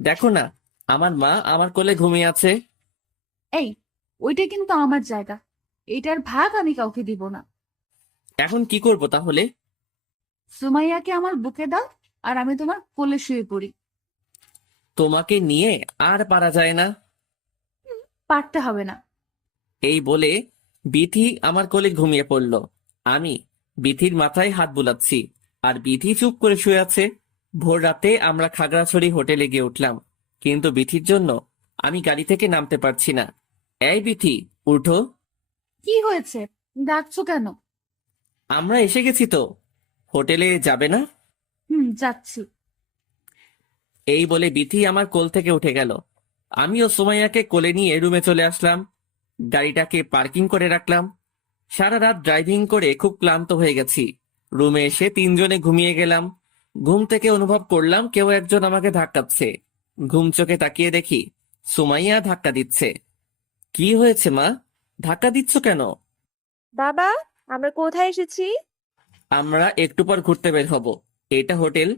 দেখো না, আমার মা আমার কোলে ঘুমিয়ে আছে। এই, ওইটা কিন্তু আমার জায়গা। এটার ভাগ আমি কাউকে দিব না। এখন কি করব তাহলে? সুমাইয়াকে আমার বুকে দাও আর আমি তোমার কোলে শুয়ে পড়ি। তোমাকে নিয়ে আর পারা যায় না। পারতে হবে না। এই বলে বিথি আমার কোলে ঘুমিয়ে পড়ল। আমি বিথির মাথায় হাত বুলাচ্ছি আর বিথি চুপ করে শুয়ে আছে। ভোর রাতে আমরা খাগড়াছড়ি হোটেলে গিয়ে উঠলাম, কিন্তু বিথির জন্য আমি গাড়ি থেকে নামতে পারছি না। এই বিথি, উঠো। কি হয়েছে? ডাকছো কেন? আমরা এসে গেছি তো। হোটেলে যাবে না? যাচ্ছি। এই বলে বিথি আমার কোল থেকে উঠে গেল। আমিও সুমাইয়াকে কোলে নিয়ে রুমে চলে আসলাম। গাড়িটাকে পার্কিং করে রাখলাম। সারা রাত ড্রাইভিং করে খুব ক্লান্ত হয়ে গেছি। রুমে এসে 3 জনে ঘুমিয়ে গেলাম। ঘুম থেকে অনুভব করলাম কেউ একজন আমাকে ধাক্কাচ্ছে। ঘুম চোখে তাকিয়ে দেখি সুমাইয়া ধাক্কা দিচ্ছে। কি হয়েছে মা, ধাক্কা দিচ্ছ কেন? বাবা, আমরা কোথায় এসেছি? আমরা একটু পর ঘুরতে বের হব। এটা হোটেল।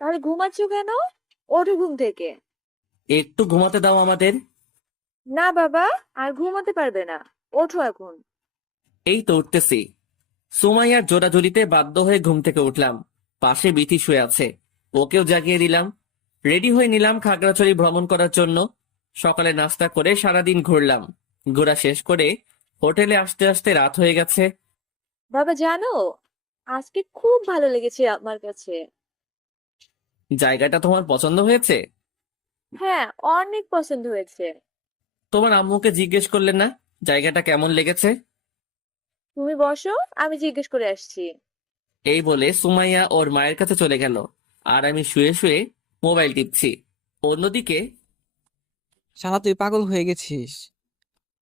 তাহলে ঘুমাচ্ছ কেন? ওঠো ঘুম থেকে। একটু ঘুমাতে দাও আমাদের। না বাবা, আর ঘুমাতে পারবে না। ওঠো এখন। এই তো উঠতেছি। সুমাইয়ার জোরাজুরিতে বাধ্য হয়ে ঘুম থেকে উঠলাম। পাশে বিথি শুয়ে আছে, ওকেও জাগিয়ে দিলাম। রেডি হয়ে নিলাম খাগড়াছড়ি ভ্রমণ করার জন্য। সকালে নাস্তা করে সারাদিন ঘুরলাম। ঘোরা শেষ করে হোটেলে আসতে আসতে রাত হয়ে গেছে। বাবা জানো, আজকে খুব ভালো লেগেছে আমার কাছে। জায়গাটা তোমার পছন্দ হয়েছে? হ্যাঁ, অনেক পছন্দ হয়েছে। তোমার আম্মুকে জিজ্ঞেস করলেন না জায়গাটা কেমন লেগেছে? তুমি বসো, আমি জিজ্ঞেস করে আসছি। এই বলে সুমাইয়া ওর মায়ের কাছে চলে গেল আর আমি শুয়ে শুয়ে মোবাইল টিপছি। অন্যদিকে শালা তুই পাগল হয়ে গেছিস।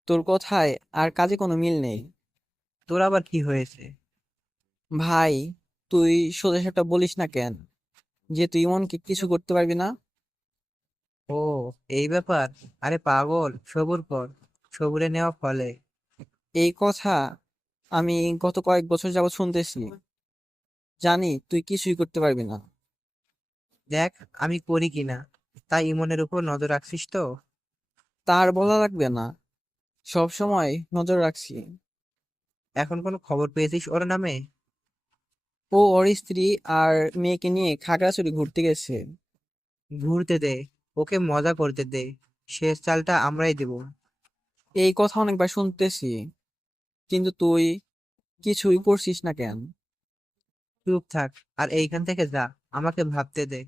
তোর কথায় আর কাজে কোনো মিল নেই। তোর আবার কি হয়েছে? ভাই, তুই সোজা সাপটা বলিস না কেন যে তুই ইমনকে কিছু করতে পারবি না? ও, এই ব্যাপার। আরে পাগল, সবুর কর। সবুরে নেওয়া ফলে। এই কথা আমি গত কয়েক বছর যাবত শুনতেছি। জানি তুই কিছুই করতে পারবি না। দেখ আমি করি কিনা, তাই ইমনের উপর নজর রাখছিস তো? তার বলা লাগবে না, সব সময় নজর রাখছি। এখন কোনো খবর পেয়েছিস ওর নামে? ও ওর স্ত্রী আর মেয়েকে নিয়ে খাগড়াছড়ি ঘুরতে গেছে। ঘুরতে দে, ওকে মজা করতে দে। শেষ চালটা আমরাই দেব। এই কথা অনেকবার শুনতেছি, কিন্তু তুই কিছুই করছিস না কেন? চুপ থাক আর এইখান থেকে যা, আমাকে ভাবতে দে।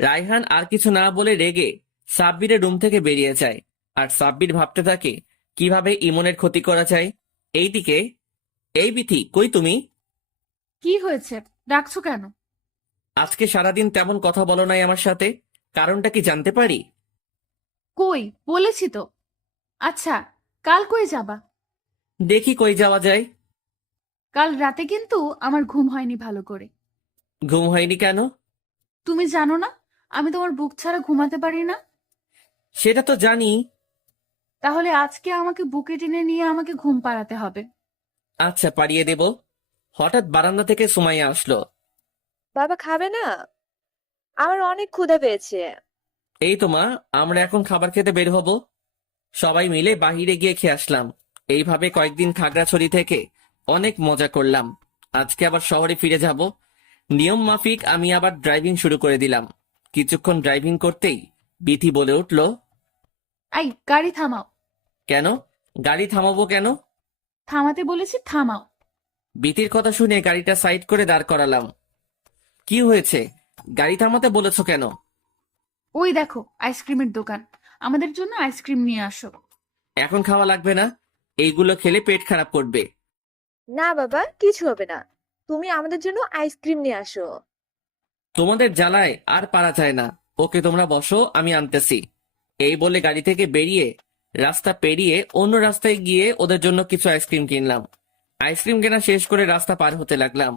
রায়হান আর কিছু না বলে রেগে সাব্বিরের রুম থেকে বেরিয়ে যায় আর সাব্বির ভাবতে থাকে কিভাবে ইমনের ক্ষতি করা যায়। এইদিকে, এই বিথি, কই তুমি? কি হয়েছে? ডাকছো কেন? আজকে সারাদিন তেমন কথা বলো নাই আমার সাথে, কারণটা কি জানতে পারি? কই, বলেছি তো। আচ্ছা, কাল কই যাবা? দেখি কই যাওয়া যায়। কাল রাতে কিন্তু আমার ঘুম হয়নি ভালো করে। ঘুম হয়নি কেন? তুমি জানো না আমি তোমার বুক ছাড়া ঘুমাতে পারি না? সেটা তো জানি। তাহলে আজকে আমাকে বুকে টেনে নিয়ে আমাকে ঘুম পাড়াতে হবে। আচ্ছা, পারিয়ে দেব। হঠাৎ বারান্দা থেকে সুমাইয়া আসলো। বাবা খাবে না? আমার অনেক ক্ষুধা পেয়েছে। এই তো মা, আমরা এখন খাবার খেতে বের হব। সবাই মিলে বাহিরে গিয়ে খেয়ে আসলাম। এইভাবে কয়েকদিন খাগড়াছড়ি থেকে অনেক মজা করলাম। আজকে আবার শহরে ফিরে যাব। নিয়ম মাফিক আমি আবার ড্রাইভিং শুরু করে দিলাম। কিছুক্ষণ ড্রাইভিং করতেই বিথি বলে উঠল, আই গাড়ি থামাও। কেন? গাড়ি থামাবো কেন? থামাতে বলেছি, থামাও। বিথির কথা শুনে গাড়িটা সাইড করে দাঁড় করালাম। কি হয়েছে? গাড়ি থামাতে বলেছো কেন? ওই দেখো আইসক্রিমের দোকান, আমাদের জন্য আইসক্রিম নিয়ে আসো। এখন খাওয়া লাগবে না, এইগুলো খেলে পেট খারাপ করবে। না বাবা, কিছু হবে না। তুমি আমাদের জন্য আইসক্রিম নিয়ে আসো। তোমাদের জ্বালায় আর পারা যায় না। ওকে, তোমরা বসো, আমি আনতেছি। এই বলে গাড়ি থেকে বেরিয়ে রাস্তা পেরিয়ে অন্য রাস্তায় গিয়ে ওদের জন্য কিছু আইসক্রিম কিনলাম। আইসক্রিম কেনা শেষ করে রাস্তা পার হতে লাগলাম।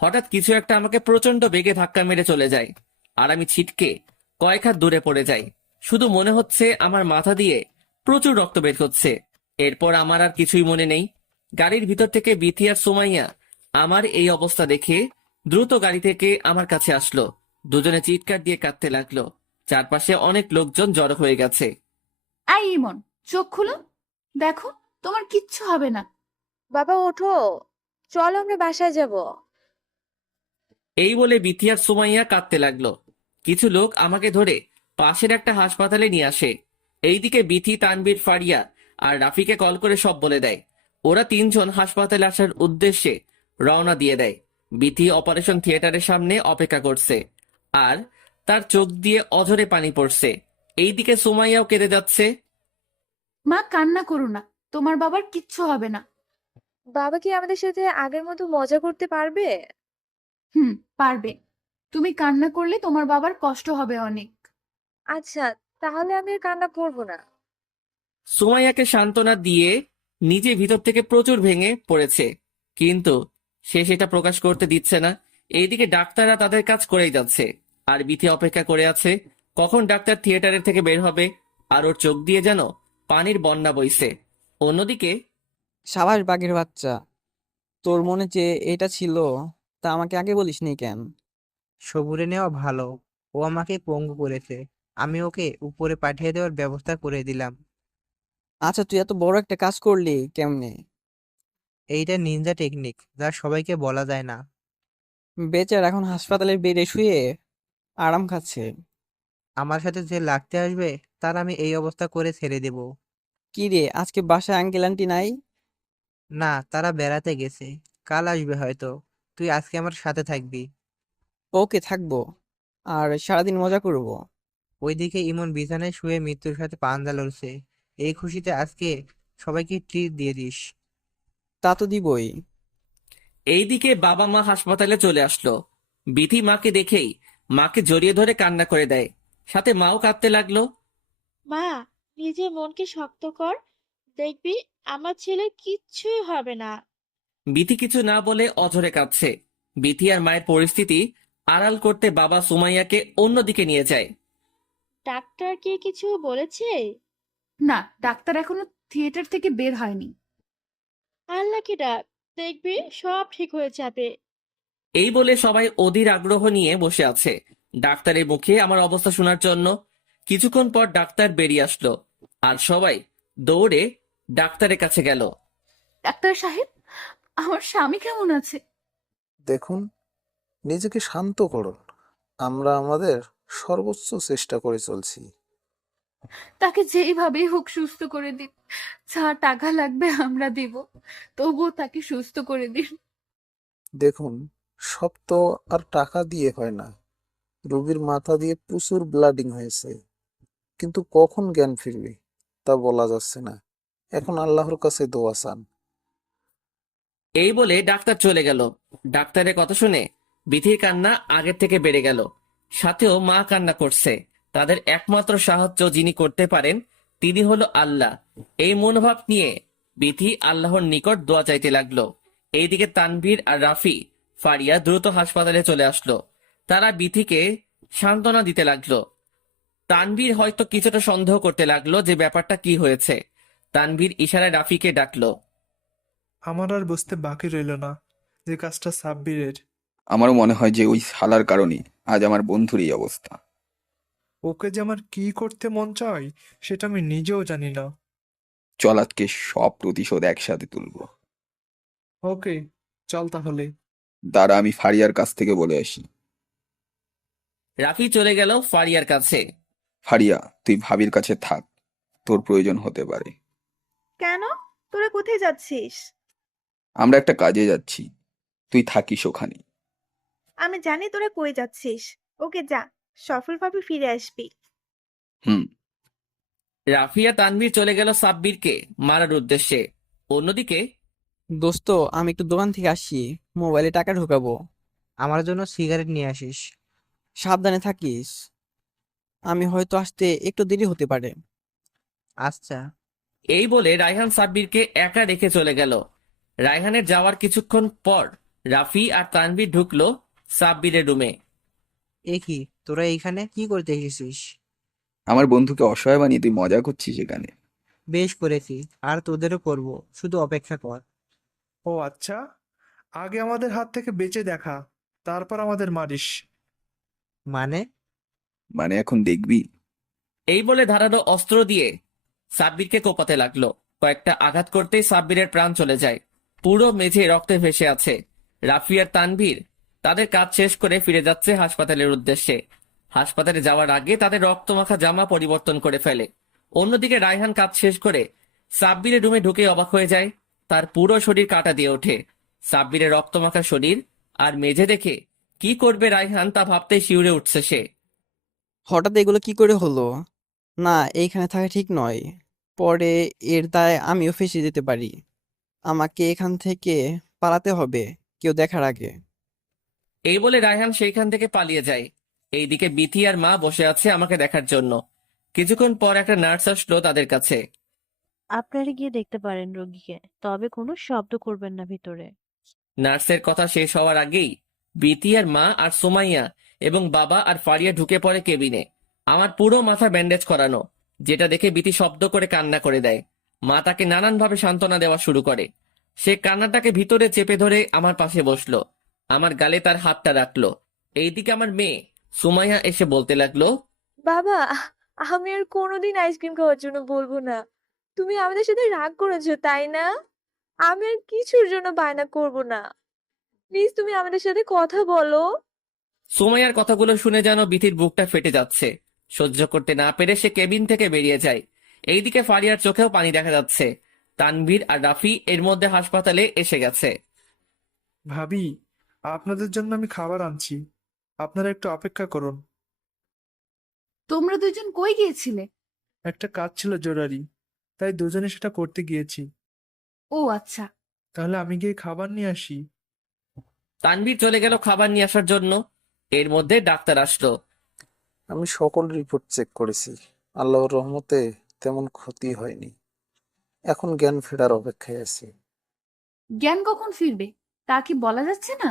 হঠাৎ কিছু একটা আমাকে প্রচন্ড বেগে ধাক্কা মেরে চলে যায়, আর আমি ছিটকে কয়েক হাত দূরে পড়ে যাই। শুধু মনে হচ্ছে আমার মাথা দিয়ে প্রচুর রক্ত বের হচ্ছে। এরপর আমার আর কিছুই মনে নেই। গাড়ির ভিতর থেকে বিথি আর সুমাইয়া আমার এই অবস্থা দেখে দ্রুত গাড়ি থেকে আমার কাছে আসলো। দুজনে চিৎকার দিয়ে কাঁদতে লাগলো। চারপাশে অনেক লোকজন জড়ো হয়ে গেছে। আই ইমন, চোখ খুলো, দেখো তোমার কিচ্ছু হবে না। বাবা ওঠো, চলো আমরা বাসায় যাব। এই বলে বিথি আর সুমাইয়া কাঁদতে লাগলো। কিছু লোক আমাকে ধরে পাশের একটা হাসপাতালে নিয়ে আসে। এইদিকে বিথি, তানবীর, ফারিয়া আর রাফিকে কল করে সব বলে দেয়। ওরা তিনজন হাসপাতালে আসার উদ্দেশ্যে রওনা দিয়ে দেয়। বিথি অপারেশন থিয়েটারের সামনে অপেক্ষা করছে, আর তার চোখ দিয়ে অঝরে পানি পড়ছে। এইদিকে সুমাইয়াও কেঁদে যাচ্ছে। মা কান্না করো না, তোমার বাবার কিচ্ছু হবে না। বাবা কি আমাদের সাথে আগের মতো মজা করতে পারবে? হুম, পারবে। তুমি কান্না করলে তোমার বাবার কষ্ট হবে অনেক। আচ্ছা, তাহলে আমি আর কান্না করবো না। সুমাইয়াকে সান্ত্বনা দিয়ে নিজে ভিতর থেকে প্রচুর ভেঙে পড়েছে, কিন্তু সে সেটা প্রকাশ করতে দিচ্ছে না। এইদিকে ডাক্তাররা তাদের কাজ করেই যাচ্ছে, আর বিথি অপেক্ষা করে আছে কখন ডাক্তার থিয়েটারের থেকে বের হবে। আর ওর চোখ দিয়ে যেন পানির বন্যা বইছে। অন্যদিকে সাবাস বাঘের বাচ্চা, তোর মনে যে এটা ছিল তা আমাকে আগে বলিসনি কেন? সবুরে নেওয়া ভালো। ও আমাকে পঙ্গু করেছে, আমি ওকে উপরে পাঠিয়ে দেওয়ার ব্যবস্থা করে দিলাম। আচ্ছা, তুই এত বড় একটা কাজ করলি কেমনে? এইটা নিনজা টেকনিক, যা সবাইকে বলা যায় না। বেচার এখন হাসপাতালের বেডে শুয়ে আরাম খাচ্ছে। আমার সাথে যে লাগতে আসবে তার আমি এই অবস্থা করে ছেড়ে দেব। কি রে, আজকে বাসায় আঙ্কেল আন্টি নাই? না, তারা বেড়াতে গেছে, কাল আসবে হয়তো। তুই আজকে আমার সাথে থাকবি। ওকে, থাকবো, আর সারাদিন মজা করব। ওইদিকে ইমন বিছানায় শুয়ে মৃত্যুর সাথে পাঞ্জা লড়ছে। এই খুশিতে আজকে সবাইকে ট্রিট দিয়ে দিস। তা তো দিবই। এইদিকে বাবা মা হাসপাতালে চলে আসলো। বিথি মাকে দেখেই মাকে জড়িয়ে ধরে কান্না করে দেয়, সাথে মাও কাঁদতে লাগলো। মা, নিজের মনকে শক্ত কর, দেখবি আমার ছেলে কিচ্ছুই হবে না। বিথি কিছু না বলে অঝরে কাঁদছে। বিথি আর মায়ের পরিস্থিতি আড়াল করতে বাবা সুমাইয়াকে অন্যদিকে নিয়ে যায়। ডাক্তার কি কিছু বলেছে? না, ডাক্তার এখনো থিয়েটার থেকে বের হয়নি। আল্লাহকে ডাক, দেখবি সব ঠিক হয়ে যাবে। এই বলে সবাই অধীর আগ্রহ নিয়ে বসে আছে ডাক্তারের মুখে আমার অবস্থা শোনার জন্য। কিছুক্ষণ পর ডাক্তার বেরিয়ে আসলো, আর সবাই দৌড়ে ডাক্তারের কাছে গেল। ডাক্তার সাহেব, আমার স্বামী কেমন আছে? দেখুন, নিজেকে শান্ত করুন। আমরা আমাদের সর্বোচ্চ চেষ্টা করে চলছি। তাকে যেইভাবেই হোক সুস্থ করে দিন। যা টাকা লাগবে আমরা দেব, তবুও তাকে সুস্থ করে দিন। দেখুন, সব তো আর টাকা দিয়ে হয় না। রোগীর মাথা দিয়ে প্রচুর ব্লাডিং হয়েছে, কিন্তু কখন জ্ঞান ফিরবে তা বলা যাচ্ছে না। এখন আল্লাহর কাছে দোয়া চান। এই বলে ডাক্তার চলে গেল। ডাক্তারের কথা শুনে বিথির কান্না আগের থেকে বেড়ে গেল, সাথেও মা কান্না করছে। তাদের একমাত্র সাহায্য যিনি করতে পারেন তিনি হলো আল্লাহ। এই মনোভাব নিয়ে বিথি আল্লাহর নিকট দোয়া চাইতে লাগলো। এইদিকে তানভীর আর রাফি, ফারিয়া দ্রুত হাসপাতালে চলে আসলো। তারা বিথিকে সান্ত্বনা দিতে লাগলো। তানভীর হয়তো কিছুটা সন্দেহ করতে লাগলো যে ব্যাপারটা কি হয়েছে। তানভীর ইশারায় রাফিকে ডাকলো। আমার আর বুঝতে বাকি রইল না যে কাজটা সাব্বিরের। আমারও মনে হয় যে ওই শালার কারণে আজ আমার বন্ধুর এই অবস্থা। ওকে যে আমার কি করতে মন চায় সেটা আমি নিজেও জানি না। চল আজকে সব প্রতিশোধ একসাথে তুলবো। ওকে, চল তাহলে। দাঁড়া, আমি ফারিয়ার কাছ থেকে বলে আসি। রাফি চলে গেল ফারিয়ার কাছে। ফারিয়া, তুই ভাবির কাছে থাক, তোর প্রয়োজন হতে পারে। কেন? তোরা কোথায় যাচ্ছিস? আমরা একটা কাজে যাচ্ছি, তুই থাকিস ওখানে। আমি জানি তোরা কই যাচ্ছিস। ওকে যা, সফলভাবে ফিরে আসবি। হুম। রাফি আর তানভীর চলে গেল সাব্বিরকে মারার উদ্দেশ্যে। অন্যদিকে দোস্ত, আমি একটু দোকান থেকে আসি, মোবাইলে টাকা ঢোকাবো। আমার জন্য সিগারেট নিয়ে আসিস। সাবধানে থাকিস, আমি হয়তো আসতে একটু দেরি হতে পারে। আচ্ছা। এই বলে রায়হান সাব্বিরকে একা রেখে চলে গেল। রায়হানের যাওয়ার কিছুক্ষণ পর রাফি আর তানভীর ঢুকলো সাব্বিরের রুমে। এ কি, তোরা এইখানে কি করতে এসেছিস? আমার বন্ধুকে অসহায় বানিয়ে তুই মজা করছিস এখানে। বেশ করেছি, আর তোদেরও করব, শুধু অপেক্ষা কর। ও আচ্ছা, আগে আমাদের হাত থেকে বেঁচে দেখা, তারপর আমাদের মারিস। মানে? মানে এখন দেখবি। এই বলে ধারালো অস্ত্র দিয়ে সাব্বিরকে কোপাতে লাগলো। কয়েকটা আঘাত করতেই সাব্বিরের প্রাণ চলে যায়। পুরো মেঝে রক্তে ভেসে আছে। রাফি আর তানভীর তাদের কাজ শেষ করে ফিরে যাচ্ছে হাসপাতালের উদ্দেশ্যে। হাসপাতালে যাওয়ার আগে তাদের রক্তমাখা জামা পরিবর্তন করে ফেলে। অন্যদিকে রায়হান কাজ শেষ করে সাব্বিরের রুমে ঢুকে অবাক হয়ে যায়। তার পুরো শরীর কাটা দিয়ে ওঠে। সাব্বিরের রক্তমাখা শরীর আর মেঝে দেখে কি করবে রায়হান তা ভাবতেই শিউরে উঠছে সে। হঠাৎ এগুলো কি করে হলো? না, এইখানে থাকা ঠিক নয়। পরে এর দায় আমিও ফেঁসে যেতে পারি। আমাকে এখান থেকে পালাতে হবে, কেউ দেখার আগে। এই বলে রায়হান সেইখান থেকে পালিয়ে যায়। এইদিকে বিথি আর মা বসে আছে আমাকে দেখার জন্য। কিছুক্ষণ পর একটা নার্স আসলো তাদের কাছে। আপনারা গিয়ে দেখতে পারেন রোগীকে, তবে কোনো শব্দ করবেন না ভিতরে। নার্সের কথা শেষ হওয়ার আগেই বিথি আর মা আর সুমাইয়া এবং বাবা আর ফারিয়া ঢুকে পড়ে কেবিনে। আমার পুরো মাথা ব্যান্ডেজ করানো, যেটা দেখে বিথি শব্দ করে কান্না করে দেয়। মা তাকে নানানভাবে সান্ত্বনা দেওয়া শুরু করে। সে কান্নাটাকে ভিতরে চেপে ধরে আমার পাশে বসলো, আমার গালে তার হাতটা রাখলো। এইদিকে আমার মেয়ে সুমাইয়া এসে বলতে লাগলো, বাবা, আমি আর কোনোদিন আইসক্রিম খাওয়ার জন্য বলবো না। তুমি আমাদের সাথে রাগ করেছো, তাই না? আমি আর কিছুর জন্য বায়না করব না। প্লিজ তুমি আমাদের সাথে কথা বলো। সুমাইয়ার কথাগুলো শুনে যেন বিথির বুকটা ফেটে যাচ্ছে। সহ্য করতে না পেরে সে কেবিন থেকে বেরিয়ে যায়। এইদিকে ফারিয়ার চোখেও পানি দেখা যাচ্ছে। তানভীর আর রাফি এর মধ্যে হাসপাতালে এসে গেছে। ভাবি, আপনাদের জন্য আমি খাবার আনছি, আপনারা একটু অপেক্ষা করুন। তোমরা দুজন কই গিয়েছিলে? একটা কাজ ছিল জরুরি, তাই দুজনে সেটা করতে গিয়েছি। ও আচ্ছা। তাহলে আমি গিয়ে খাবার নিয়ে আসি। তানভীর চলে গেল খাবার নিয়ে আসার জন্য। এর মধ্যে ডাক্তার আসলো। আমি সকল রিপোর্ট চেক করেছি, আল্লাহর রহমতে তেমন ক্ষতি হয়নি। এখন জ্ঞান ফেরার অপেক্ষায় আছি। জ্ঞান কখন ফিরবে তা কি বলা যাচ্ছে না?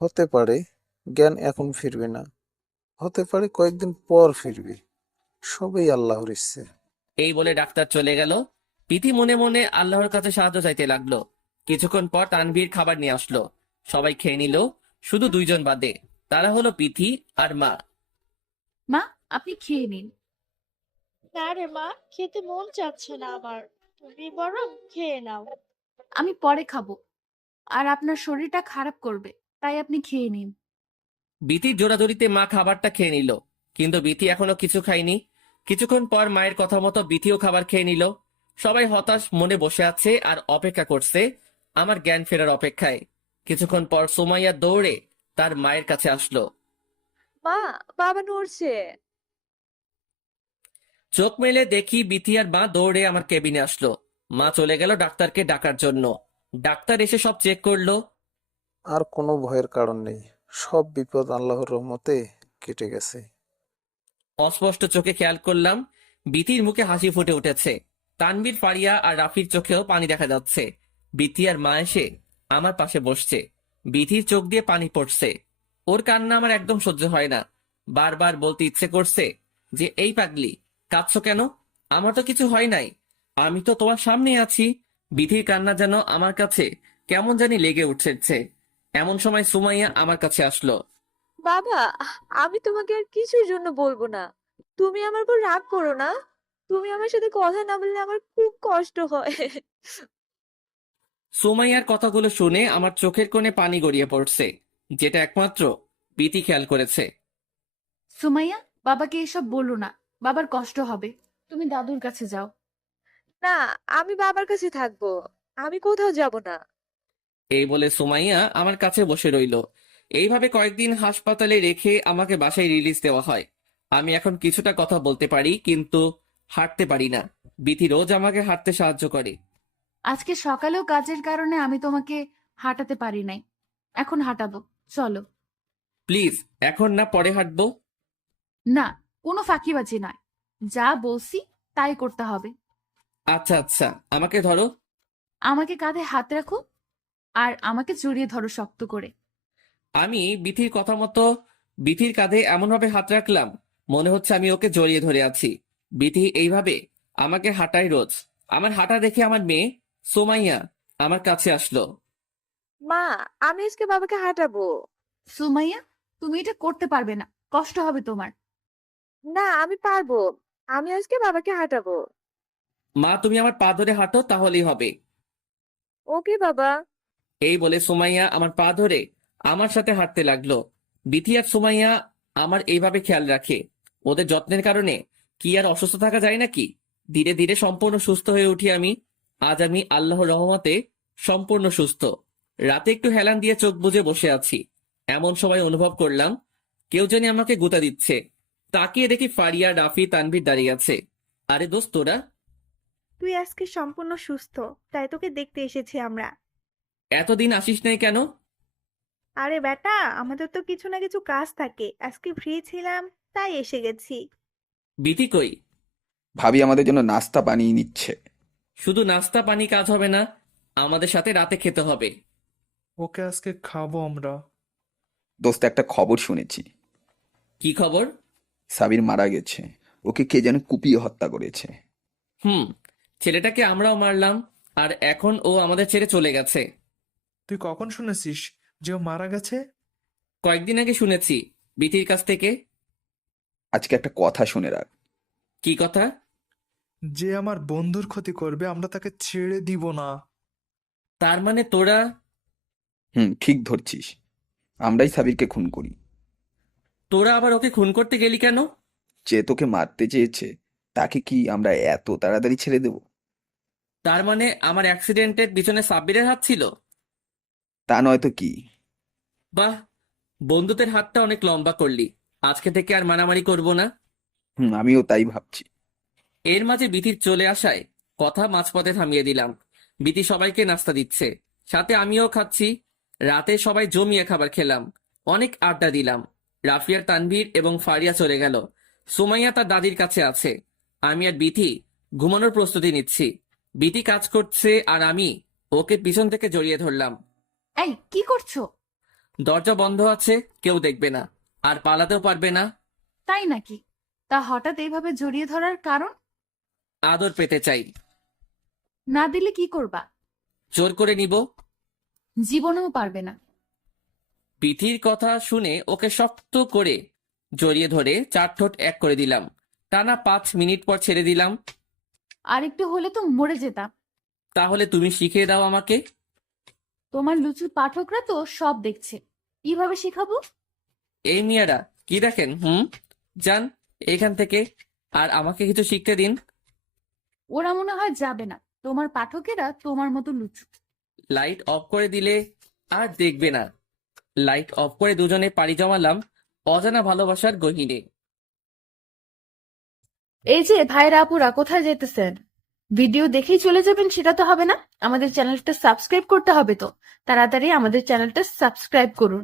হতে পারে জ্ঞান এখন ফিরবে না, হতে পারে কয়েকদিন পর ফিরবে। সবই আল্লাহর ইচ্ছে। এই বলে ডাক্তার চলে গেল। বিথি মনে মনে আল্লাহর কাছে সাহায্য চাইতে লাগলো। কিছুক্ষণ পর তানভীর খাবার নিয়ে আসলো। সবাই খেয়ে নিল, শুধু দুইজন বাদে। তারা হলো বিথি আর মা। মা, আপনি খেয়ে নিন। না রে মা, খেতে মন চাচ্ছে না আমার। তুমি বরং খেয়ে নাও। আমি পরে খাবো, আর আপনার শরীরটা খারাপ করবে, তাই আপনি খেয়ে নিন। বিথির জোরাজোরিতে মা খাবারটা খেয়ে নিল, কিন্তু বিথি এখনো কিছু খায়নি। কিছুক্ষণ পর মায়ের কথা মতো বিথিও খাবার খেয়ে নিল। সবাই হতাশ মনে বসে আছে আর অপেক্ষা করছে আমার জ্ঞান ফেরার অপেক্ষায়। কিছুক্ষণ পর সুমাইয়া দৌড়ে তার মায়ের কাছে আসলো। মা, বাবা নড়ছে। চোখ মেলে দেখি বিথি আর মা দৌড়ে আমার কেবিনে আসলো। মা চলে গেল ডাক্তারকে ডাকার জন্য। ডাক্তার এসে সব চেক করলো। আর কোনো ভয়ের কারণ নেই, সব বিপদ আল্লাহর রহমতে কেটে গেছে। অস্পষ্ট চোখে খেয়াল করলাম বিথির মুখে হাসি ফুটে উঠেছে। তানভীর, ফারিয়া আর রাফির চোখেও পানি দেখা যাচ্ছে। বিথি আর মা এসে আমার পাশে বসছে। বিথির চোখ দিয়ে পানি পড়ছে। ওর কান্না আমার একদম সহ্য হয় না। বারবার বলতে ইচ্ছে করছে যে, এই পাগলি, কাঁদছো কেন? আমার তো কিছু হয় নাই, আমি তো তোমার সামনে আছি। বিথির কান্না যেন আমার কাছে কেমন জানি লেগে উঠছে। এমন সময় সুমাইয়া আমার কাছে আসলো। বাবা, আমি তোমাকে আর কিছুর জন্য বলবো না। তুমি আমার উপর রাগ করো না। তুমি আমার সাথে কথা না বললে আমার খুব কষ্ট হয়। সুমাইয়ার কথাগুলো শুনে আমার চোখের কোণে পানি গড়িয়ে পড়ছে, যেটা একমাত্র বিথি খেয়াল করেছে। সুমাইয়া, বাবাকে এসব বলো না, বাবার কষ্ট হবে। তুমি দাদুর কাছে যাও। না, আমি বাবার কাছে থাকবো। আমি কোথাও যাব না। এই বলে সুমাইয়া আমার কাছে বসে রইল। এইভাবে কয়েকদিন হাসপাতালে রেখে আমাকে বাসায় রিলিজ দেওয়া হয়। আমি এখন কিছুটা কথা বলতে পারি, কিন্তু হাঁটতে পারি না। বিথি রোজ আমাকে হাঁটতে সাহায্য করে। আজকে সকালেও কাজের কারণে আমি তোমাকে হাঁটাতে পারি নাই, এখন হাঁটাবো, চলো। প্লিজ, এখন না, পরে হাঁটবো। না, কোনো ফাঁকিবাজি নয়, যা বলছি তাই করতে হবে। আচ্ছা আচ্ছা, আমাকে ধরো। আমাকে কাঁধে হাত রাখো আর আমাকে জড়িয়ে ধরো শক্ত করে। আমি বিথির কথা মতো বিথির কাঁধে এমনভাবে হাত রাখলাম, মনে হচ্ছে আমি ওকে জড়িয়ে ধরে আছি। বিথি এইভাবে আমাকে হাঁটায় রোজ। আমার হাঁটা দেখে আমার মেয়ে সুমাইয়া আমার কাছে আসলো। মা, আমি আজকে বাবাকে হাঁটাবো। সুমাইয়া, তুমি এটা করতে পারবে না, কষ্ট হবে তোমার। না, আমি পারবো। আমি আজকে বাবাকে হাঁটাবো। মা, তুমি আমার পা ধরে হাঁটো, তাহলেই হবে। ওকে বাবা। এই বলে সুমাইয়া আমার পা ধরে আমার সাথে হাঁটতে লাগলো। বিথি আর সুমাইয়া আমার এইভাবে খেয়াল রাখে। ওদের যত্নের কারণে কি আর অসুস্থ থাকা যায় নাকি? ধীরে ধীরে সম্পূর্ণ সুস্থ হয়ে উঠি আমি। আজ আমি আল্লাহর রহমতে সম্পূর্ণ সুস্থ। রাতে একটু হেলান দিয়ে চোখ বুজে বসে আছি। এমন সময় অনুভব করলাম কেউ জানি আমাকে গুঁতা দিচ্ছে। তাকিয়ে দেখি ফারিয়া, রাফি, তানভীর দাঁড়িয়ে আছে। আরে দোস্ত, তোরা তুই আজকে সম্পূর্ণ সুস্থ, তাই তোকে দেখতে এসেছি আমরা। এতদিন আসিস নাই কেন? আরে বেটা, আমাদের তো কিছু না কিছু কাজ থাকে, আজকে ফ্রি ছিলাম তাই এসে গেছি। বিথি কই? ভাবি আমাদের জন্য নাস্তা বানিয়ে নিচ্ছে। শুধু নাস্তা পানি কাজ হবে না, আমাদের সাথে রাতে খেতে হবে। ওকে আজকে খাবো আমরা। দোস্ত, একটা খবর শুনেছি। কি খবর? সাবির মারা গেছে। ওকে কে যেন কুপিয়ে হত্যা করেছে। ছেলেটাকে আমরাও মারলাম, আর এখন ও আমাদের ছেড়ে চলে গেছে। তুই কখন শুনেছিস যে ও মারা গেছে? কয়েকদিন আগে শুনেছি বিথির কাছ থেকে। আজকে একটা কথা শুনে রাখ। কি কথা? যে আমার বন্ধুর ক্ষতি করবে আমরা তাকে ছেড়ে দিব না। তার মানে তোরা? ঠিক ধরছিস। আমরাই সাবিরকে খুন করি। তোরা আবার ওকে খুন করতে গেলি কেন? যে তোকে মারতে চেয়েছে তাকে কি আমরা এত তাড়াতাড়ি ছেড়ে দেব? তার মানে আমার অ্যাক্সিডেন্টের পিছনে সাব্বিরের হাত ছিল? তা নয় তো কি। বাহ, বন্ধুদের হাতটা অনেক লম্বা করলি। আজকে থেকে আর মারামারি করব না। আমিও তাই ভাবছি। এর মাঝে বিথির চলে আসায় কথা মাঝপথে থামিয়ে দিলাম। বিথি সবাইকে নাস্তা দিচ্ছে, সাথে আমিও খাচ্ছি। রাতে সবাই জমিয়ে খাবার খেলাম, অনেক আড্ডা দিলাম। রাফিয়ার, তানভীর এবং ফারিয়া চলে গেল। সুমাইয়া তার দাদির কাছে আছে। আমি আর বিথি ঘুমানোর প্রস্তুতি নিচ্ছি। বিথি কাজ করছে আর আমি ওকে পিছন থেকে জড়িয়ে ধরলাম। এই, কি করছো? দরজা বন্ধ আছে, কেউ দেখবে না, আর পালাতেও পারবে না। তাই নাকি? তা হঠাৎ এইভাবে জড়িয়ে ধরার কারণ? আদর পেতে চাই। না দিলে কি করবা? জোর করে নিব। জীবনেও পারবে না। বিথির কথা শুনে ওকে শক্ত করে জড়িয়ে ধরে চার ঠোঁট এক করে দিলাম। টানা 5 মিনিট পর ছেড়ে দিলাম। আর একটু হলে তো মরে যেতাম। তাহলে তুমি শিখিয়ে দাও আমাকে। তোমার লুচু পাঠকরা তো সব দেখছে, কিভাবে শেখাবো? এই মিয়ারা কি দেখেন? যান এখান থেকে, আর আমাকে কিছু শিখতে দিন। ওরা মনে হয় যাবে না, তোমার পাঠকেরা তোমার মতো লুচু। লাইট অফ করে দিলে আর দেখবে না। লাইট অফ করে দুজনে পাড়ি জমালাম অজানা ভালোবাসার গহীনে। এই যে ভাইরা আপুরা, কোথায় যেতেছেন? ভিডিও দেখেই চলে যাবেন সেটা তো হবে না, আমাদের চ্যানেলটা সাবস্ক্রাইব করতে হবে। তো তাড়াতাড়ি আমাদের চ্যানেলটা সাবস্ক্রাইব করুন।